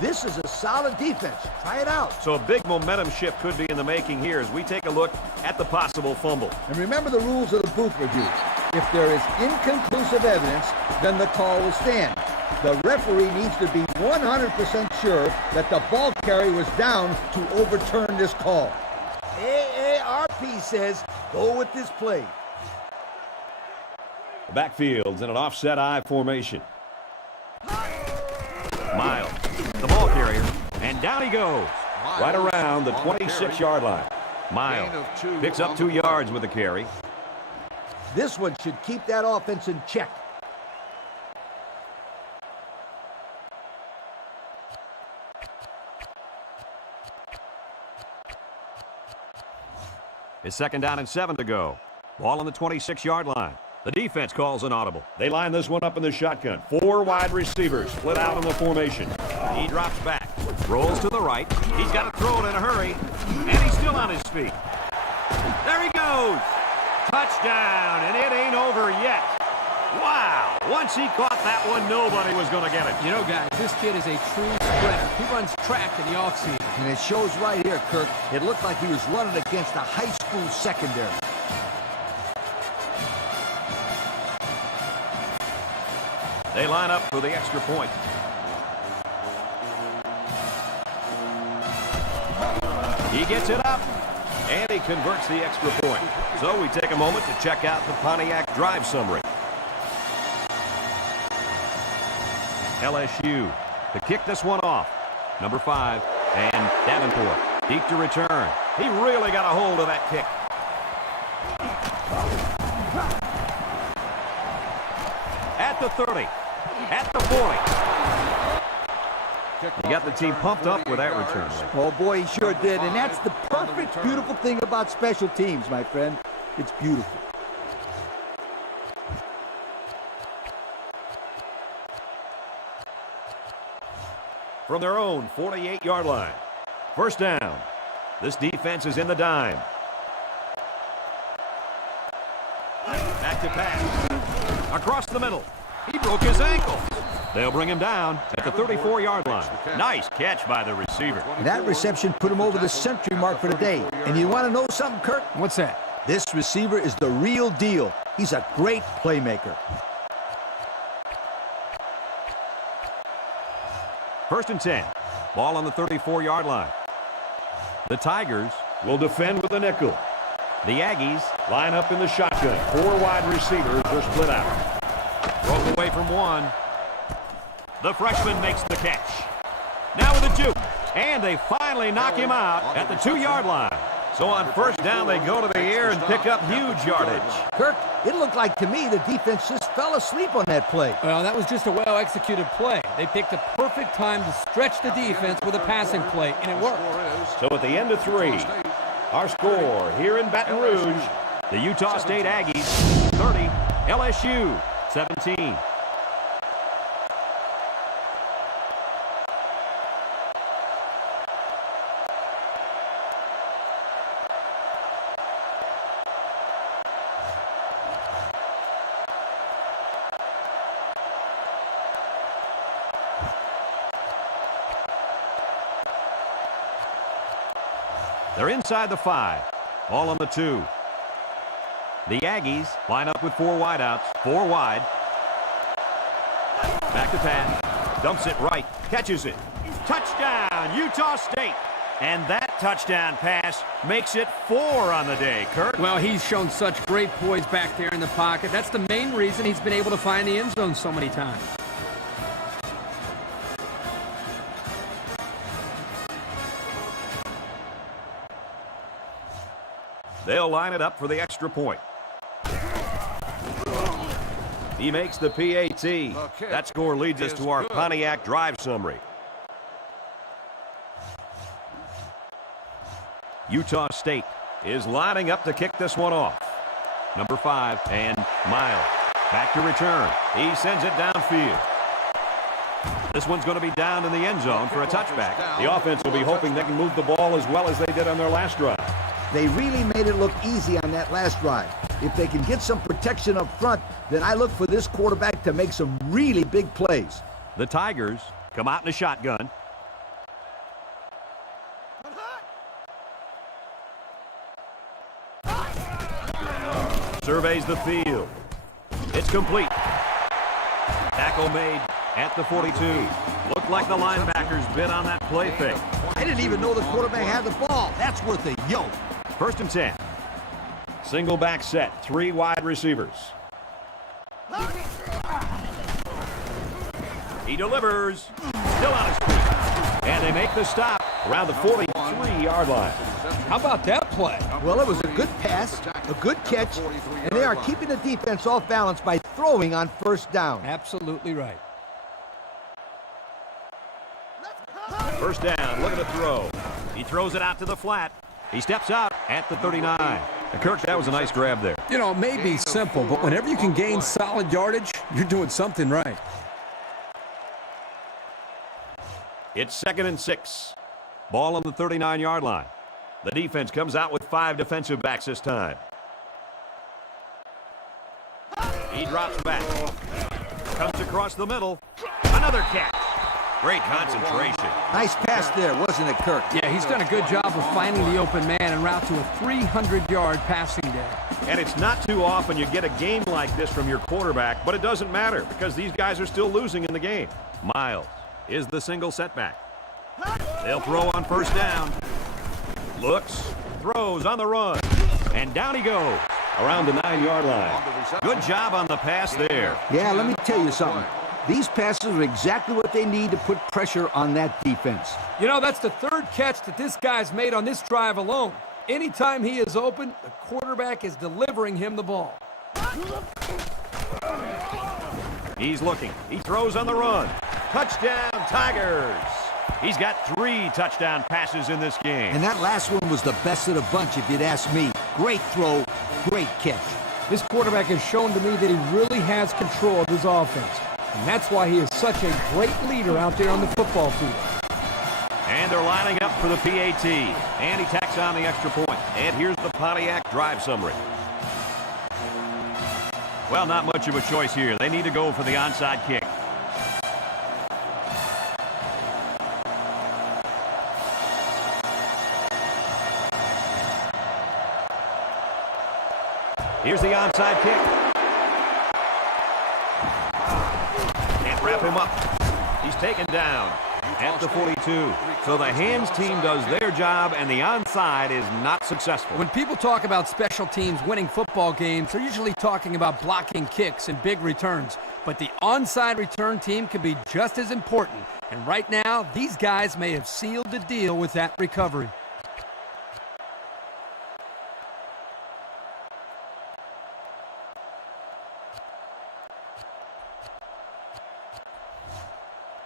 This is a solid defense. Try it out. So a big momentum shift could be in the making here as we take a look at the possible fumble. And remember the rules of the booth review. If there is inconclusive evidence, then the call will stand. The referee needs to be 100% sure that the ball carrier was down to overturn this call. AARP says go with this play. The backfield's in an offset I formation. Miles, the ball carrier, and down he goes. Right around the 26-yard line. Miles picks up 2 yards with the carry. This one should keep that offense in check. It's 2nd down and 7 to go. Ball on the 26-yard line. The defense calls an audible. They line this one up in the shotgun. 4 wide receivers split out in the formation. He drops back, rolls to the right. He's got to throw it in a hurry, and he's still on his feet. There he goes. Touchdown, and it ain't over yet. Wow. Once he caught that one, nobody was going to get it. You know, guys, this kid is a true sprinter. He runs track in the offseason. And it shows right here, Kirk. It looked like he was running against a high school secondary. They line up for the extra point. He gets it up, and he converts the extra point. So we take a moment to check out the Pontiac drive summary. LSU to kick this one off. Number 5, and Davenport deep to return. He really got a hold of that kick. At the 30. At the 40. He got the team pumped up with that return. Oh, boy, he sure did. And that's the perfect, beautiful thing about special teams, my friend. It's beautiful. from their own 48-yard line. First down. This defense is in the dime. Back to pass. Across the middle. He broke his ankle. They'll bring him down at the 34-yard line. Nice catch by the receiver. That reception put him over the century mark for the day. And you want to know something, Kirk? What's that? This receiver is the real deal. He's a great playmaker. First and 10. Ball on the 34-yard line. The Tigers will defend with a nickel. The Aggies line up in the shotgun. 4 wide receivers are split out. Broke away from one. The freshman makes the catch. Now with a juke. And they finally knock him out at the 2-yard line. So on first down, they go to the air and pick up huge yardage. Kirk, it looked like to me the defense just fell asleep on that play. Well, that was just a well-executed play. They picked a perfect time to stretch the defense with a passing play, and it worked. So at the end of 3, our score here in Baton Rouge, the Utah State Aggies 30, LSU 17. They're inside the 5. Ball on the 2. The Aggies line up with 4 wideouts. 4 wide. Back to pass. Dumps it right. Catches it. Touchdown, Utah State. And that touchdown pass makes it 4 on the day, Kirk. Well, he's shown such great poise back there in the pocket. That's the main reason he's been able to find the end zone so many times. They'll line it up for the extra point. He makes the PAT. That score leads us to our Pontiac drive summary. Utah State is lining up to kick this one off. Number 5, and Miles. Back to return. He sends it downfield. This one's going to be down in the end zone for a touchback. The offense will be hoping they can move the ball as well as they did on their last drive. They really made it look easy on that last drive. If they can get some protection up front, then I look for this quarterback to make some really big plays. The Tigers come out in a shotgun. Surveys the field. It's complete. Tackle made at the 42. Looked like the linebackers bid on that play fake. I didn't even know the quarterback had the ball. That's worth a yoke. First and 10. Single back set. 3 wide receivers. He delivers. Still on his feet. And they make the stop around the 43-yard line. How about that play? Well, it was a good pass, a good catch, and they are keeping the defense off balance by throwing on first down. Absolutely right. First down. Look at the throw. He throws it out to the flat. He steps out at the 39. And Kirk, that was a nice grab there. You know, it may be simple, but whenever you can gain solid yardage, you're doing something right. It's 2nd and 6. Ball on the 39-yard line. The defense comes out with 5 defensive backs this time. He drops back. Comes across the middle. Another catch. Great concentration. Nice pass there, wasn't it, Kirk? Yeah, he's done a good job of finding the open man en route to a 300-yard passing day. And it's not too often you get a game like this from your quarterback, but it doesn't matter because these guys are still losing in the game. Miles is the single setback. They'll throw on first down. Looks, throws on the run, and down he goes around the 9-yard line. Good job on the pass there. Yeah, let me tell you something. These passes are exactly what they need to put pressure on that defense. You know, that's the 3rd catch that this guy's made on this drive alone. Anytime he is open, the quarterback is delivering him the ball. He's looking. He throws on the run. Touchdown, Tigers. He's got 3 touchdown passes in this game. And that last one was the best of the bunch, if you'd ask me. Great throw, great catch. This quarterback has shown to me that he really has control of his offense. And that's why he is such a great leader out there on the football field. And they're lining up for the PAT. And he tacks on the extra point. And here's the Pontiac drive summary. Well, not much of a choice here. They need to go for the onside kick. Here's the onside kick. Can't wrap him up. He's taken down at the 42. So the hands team does their job, and the onside is not successful. When people talk about special teams winning football games, they're usually talking about blocking kicks and big returns. But the onside return team can be just as important. And right now, these guys may have sealed the deal with that recovery.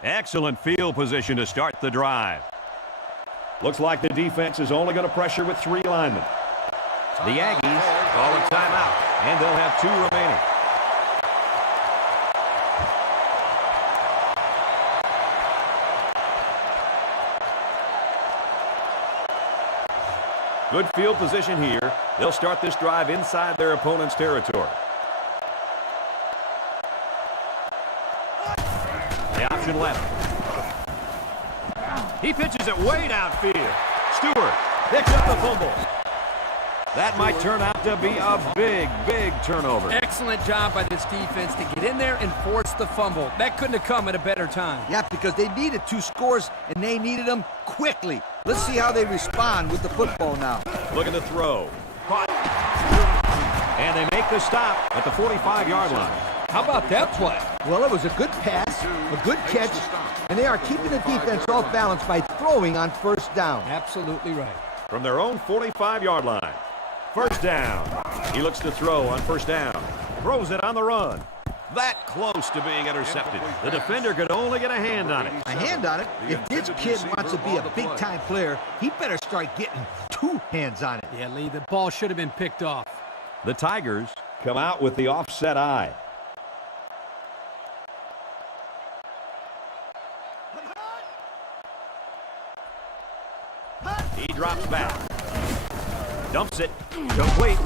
Excellent field position to start the drive. Looks like the defense is only going to pressure with 3 linemen. The Aggies call a timeout, and they'll have 2 remaining. Good field position here. They'll start this drive inside their opponent's territory. The option left. He pitches it way downfield. Stewart picks up the fumble. That might turn out to be a big, big turnover. Excellent job by this defense to get in there and force the fumble. That couldn't have come at a better time. Yeah, because they needed 2 scores, and they needed them quickly. Let's see how they respond with the football now. Look at the throw. Caught. And they make the stop at the 45-yard line. How about that play? Well, it was a good pass, a good catch, and they are keeping the defense off balance by throwing on first down. Absolutely right. From their own 45-yard line. First down. He looks to throw on first down. Throws it on the run. That close to being intercepted. The defender could only get a hand on it. A hand on it? If this kid wants to be a big-time player, he better start getting 2 hands on it. Yeah, Lee, the ball should have been picked off. The Tigers come out with the offset eye. He drops back. Dumps it. Complete.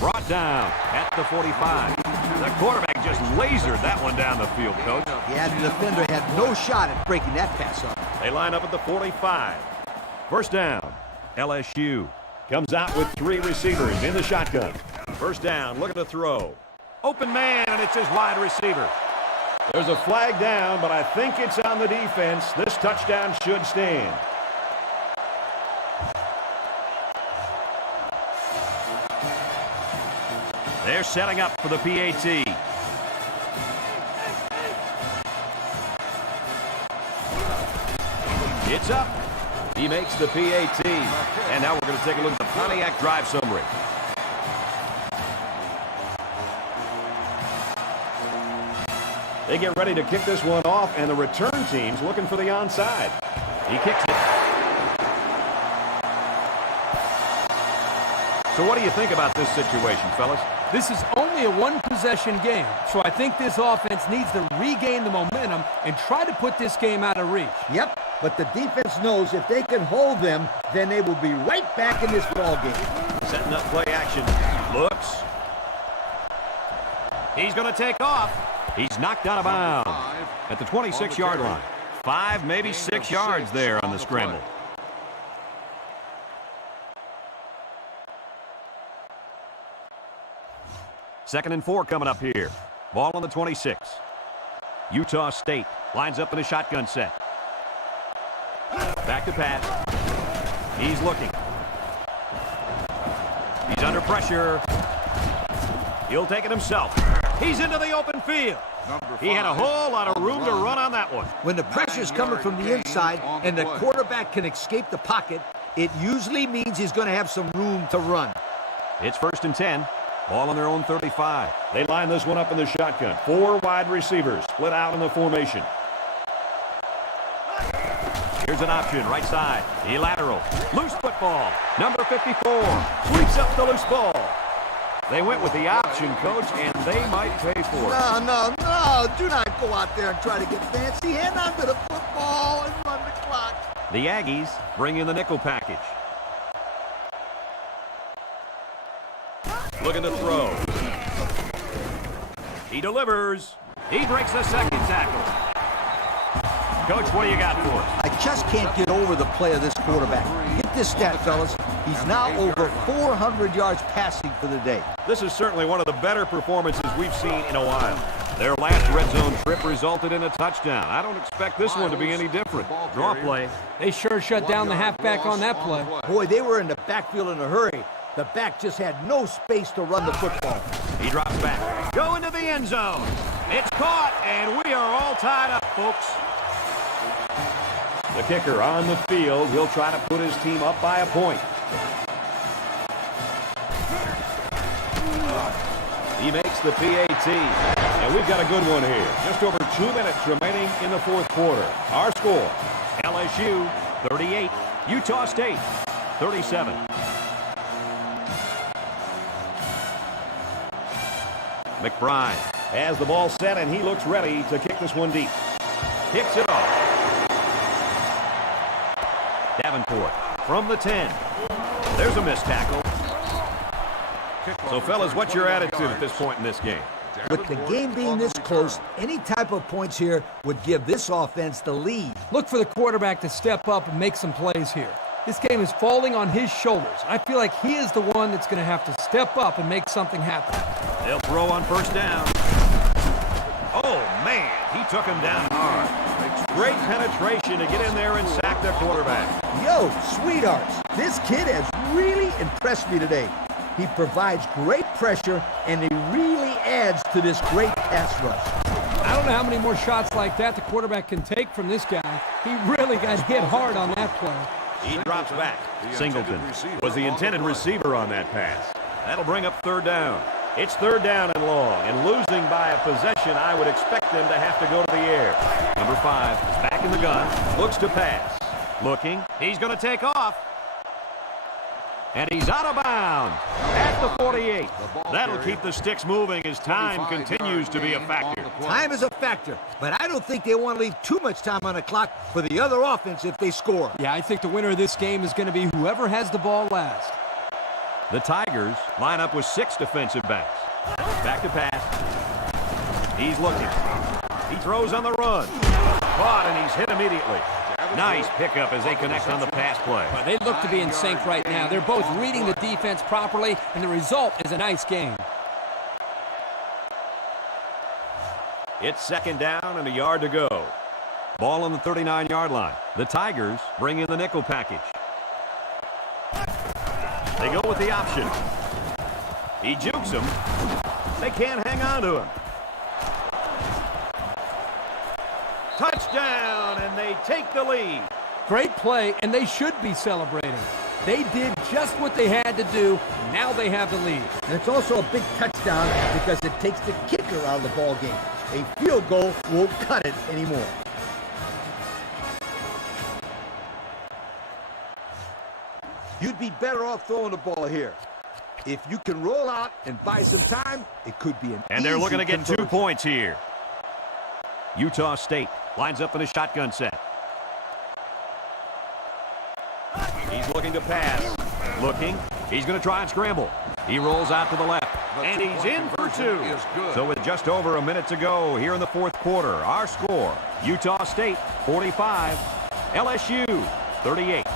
Brought down at the 45. The quarterback just lasered that one down the field, Coach. Yeah, the defender had no shot at breaking that pass up. They line up at the 45. First down. LSU comes out with 3 receivers in the shotgun. First down. Look at the throw. Open man, and it's his wide receiver. There's a flag down, but I think it's on the defense. This touchdown should stand. They're setting up for the PAT. It's up. He makes the PAT. And now we're going to take a look at the Pontiac drive summary. They get ready to kick this one off, and the return team's looking for the onside. He kicks it. So what do you think about this situation, fellas? This is only a 1-possession game, so I think this offense needs to regain the momentum and try to put this game out of reach. Yep, but the defense knows if they can hold them, then they will be right back in this ball game. Setting up play action. Looks. He's going to take off. He's knocked out of bounds at the 26-yard line. 5, maybe 6 yards there on the scramble. Second and 4 coming up here. Ball on the 26. Utah State lines up in a shotgun set. Back to pass. He's looking. He's under pressure. He'll take it himself. He's into the open field. He had a whole lot of room to run on that one. When the pressure's coming from the inside and the quarterback can escape the pocket, it usually means he's going to have some room to run. It's first and 10. Ball on their own 35. They line this one up in the shotgun. 4 wide receivers split out in the formation. Here's an option, right side. He lateral. Loose football. Number 54 sweeps up the loose ball. They went with the option, Coach, and they might pay for it. No. Do not go out there and try to get fancy. Hand on to the football and run the clock. The Aggies bring in the nickel package. Looking to throw. He delivers. He breaks the second tackle. Coach, what do you got for us? I just can't get over the play of this quarterback. Get this stat, fellas. He's now over 400 yards passing for the day. This is certainly one of the better performances we've seen in a while. Their last red zone trip resulted in a touchdown. I don't expect this one to be any different. Draw play. They sure shut down the halfback on that play. Boy, they were in the backfield in a hurry. The back just had no space to run the football. He drops back. Go into the end zone. It's caught, and we are all tied up, folks. The kicker on the field. He'll try to put his team up by a point. He makes the PAT. And we've got a good one here. Just over 2 minutes remaining in the fourth quarter. Our score, LSU 38, Utah State 37. McBride has the ball set, and he looks ready to kick this one deep. Kicks it off. Davenport from the 10. There's a missed tackle. So, fellas, what's your attitude at this point in this game? With the game being this close, any type of points here would give this offense the lead. Look for the quarterback to step up and make some plays here. This game is falling on his shoulders. I feel like he is the one that's going to have to step up and make something happen. They'll throw on first down. Oh, man, he took him down hard. Great penetration to get in there and sack the quarterback. Yo, sweethearts, this kid has really impressed me today. He provides great pressure, and he really adds to this great pass rush. I don't know how many more shots like that the quarterback can take from this guy. He really got hit hard on that play. He drops back. Singleton was the intended receiver on that pass. That'll bring up third down. It's third down and long, and losing by a possession, I would expect them to have to go to the air. Number 5 is back in the gun, looks to pass. Looking, he's going to take off. And he's out of bounds at the 48. That'll keep the sticks moving as time continues to be a factor. Time is a factor, but I don't think they want to leave too much time on the clock for the other offense if they score. Yeah, I think the winner of this game is going to be whoever has the ball last. The Tigers line up with 6 defensive backs. Back to pass. He's looking. He throws on the run. Caught, and he's hit immediately. Nice pickup as they connect on the pass play. Well, they look to be in sync right now. They're both reading the defense properly, and the result is a nice game. It's second down and a yard to go. Ball on the 39-yard line. The Tigers bring in the nickel package. They go with the option. He jukes him. They can't hang on to him. Touchdown, and they take the lead. Great play, and they should be celebrating. They did just what they had to do. Now they have the lead. And it's also a big touchdown because it takes the kicker out of the ball game. A field goal won't cut it anymore. You'd be better off throwing the ball here. If you can roll out and buy some time, it could be an And they're easy looking to get conversion. 2 points here. Utah State lines up in a shotgun set. He's looking to pass. Looking. He's going to try and scramble. He rolls out to the left. And he's in for 2. So with just over a minute to go here in the fourth quarter, our score, Utah State 45, LSU 38.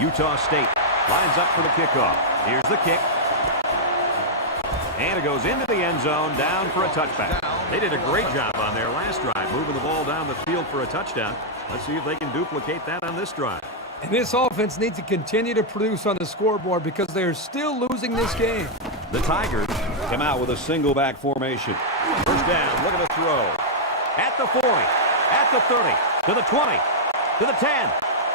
Utah State lines up for the kickoff. Here's the kick. And it goes into the end zone, down for a touchback. They did a great job on their last drive, moving the ball down the field for a touchdown. Let's see if they can duplicate that on this drive. And this offense needs to continue to produce on the scoreboard because they're still losing this game. The Tigers come out with a single back formation. First down, look at the throw. At the 40, at the 30, to the 20, to the 10.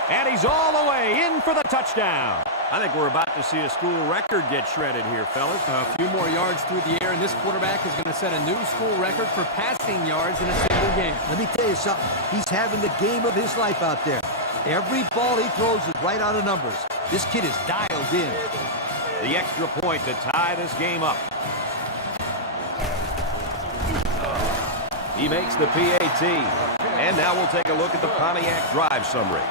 And he's all the way in for the touchdown. I think we're about to see a school record get shredded here, fellas. A few more yards through the air, and this quarterback is going to set a new school record for passing yards in a single game. Let me tell you something. He's having the game of his life out there. Every ball he throws is right out of numbers. This kid is dialed in. The extra point to tie this game up. He makes the PAT. And now we'll take a look at the Pontiac drive summary.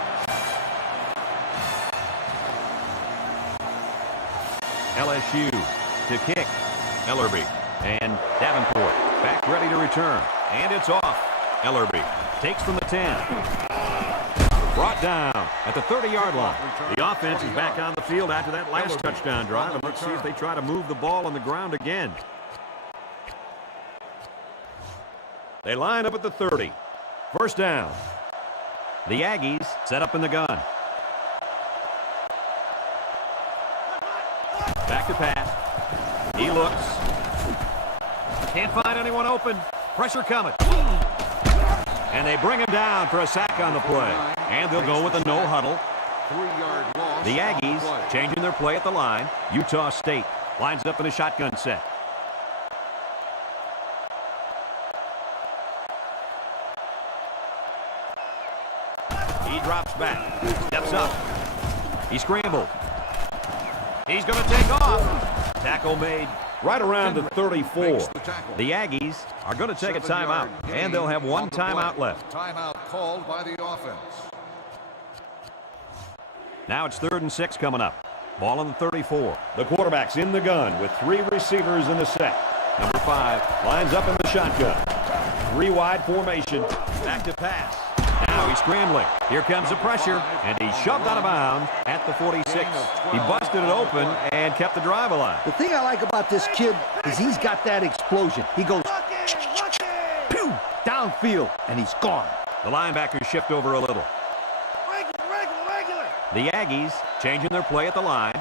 LSU to kick. Ellerby and Davenport back ready to return. And it's off. Ellerby takes from the 10. Brought down at the 30-yard line. The offense is back on the field after that last touchdown drive. And let's see if they try to move the ball on the ground again. They line up at the 30. First down. The Aggies set up in the gun. Back to pass. He looks. Can't find anyone open. Pressure coming. And they bring him down for a sack on the play. And they'll go with a no huddle. 3-yard loss. The Aggies changing their play at the line. Utah State lines up in a shotgun set. He drops back. Steps up. He scrambled. He's going to take off. Tackle made right around the 34. The Aggies are going to take a timeout, and they'll have one timeout left. Timeout called by the offense. Now it's 3rd and 6 coming up. Ball on the 34. The quarterback's in the gun with 3 receivers in the set. Number 5 lines up in the shotgun. 3 wide formation. Back to pass. Now he's scrambling. Here comes the pressure, and he's shoved out of bounds at the 46. He busted it open and kept the drive alive. The thing I like about this kid is he's got that explosion. He goes pew, downfield, and he's gone. The linebackers shift over a little. The Aggies changing their play at the line.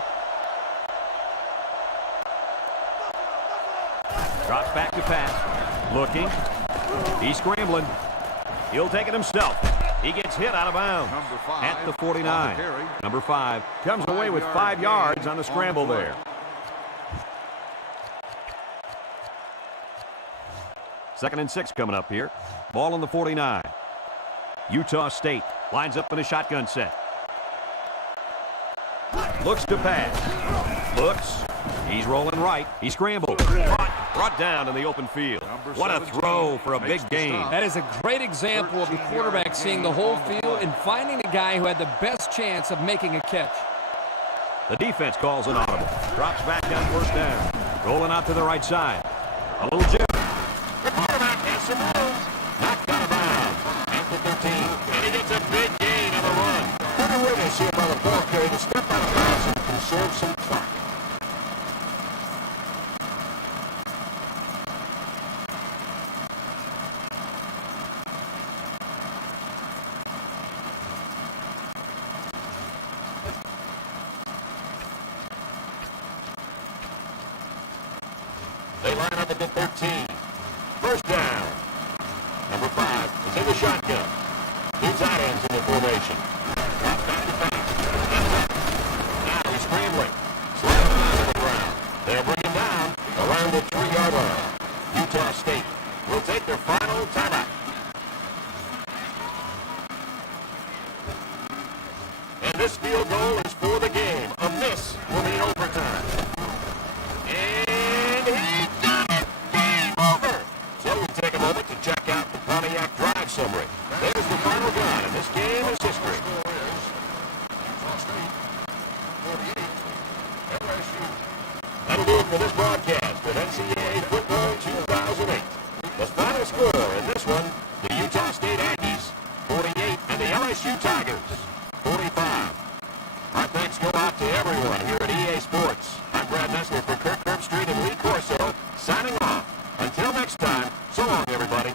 Drops back to pass. Looking. He's scrambling. He'll take it himself. He gets hit out of bounds at the 49. Number 5 comes away with 5 yards on the scramble there. Second and 6 coming up here. Ball on the 49. Utah State lines up in a shotgun set. Looks to pass. Looks. He's rolling right. He scrambled. Brought down in the open field. What a throw for a big gain. That is a great example of the quarterback seeing the whole field and finding the guy who had the best chance of making a catch. The defense calls an audible. Drops back on first down. Rolling out to the right side. A little jump. The quarterback has some room. Knocked out of bounds at the 13. And he gets a big gain on the run. What a way to see about a ball carrier to step out of bounds and conserve some clock. They line up at the 13. First down. Number 5 is in the shotgun. 2 tight ends in the formation. Drops back to pass. Now he's scrambling. Sliding down to the ground. They'll bring him down around the 3-yard line. Utah State will take their final timeout. And this field goal is for the game. A miss will mean overtime. And he done it! Game over! So we take a moment to check out the Pontiac drive summary. There's the final gun, and this game is history. That'll do it for this broadcast of Ncaa Football 2008. The final score in this one, the Utah State Aggies, 48, and the LSU Tigers, 45. Our thanks go out to everyone here at EA Sports. I'm Brad Nessler for Kirk Herbstreit and Lee Corso, signing off. Until next time, so long, everybody.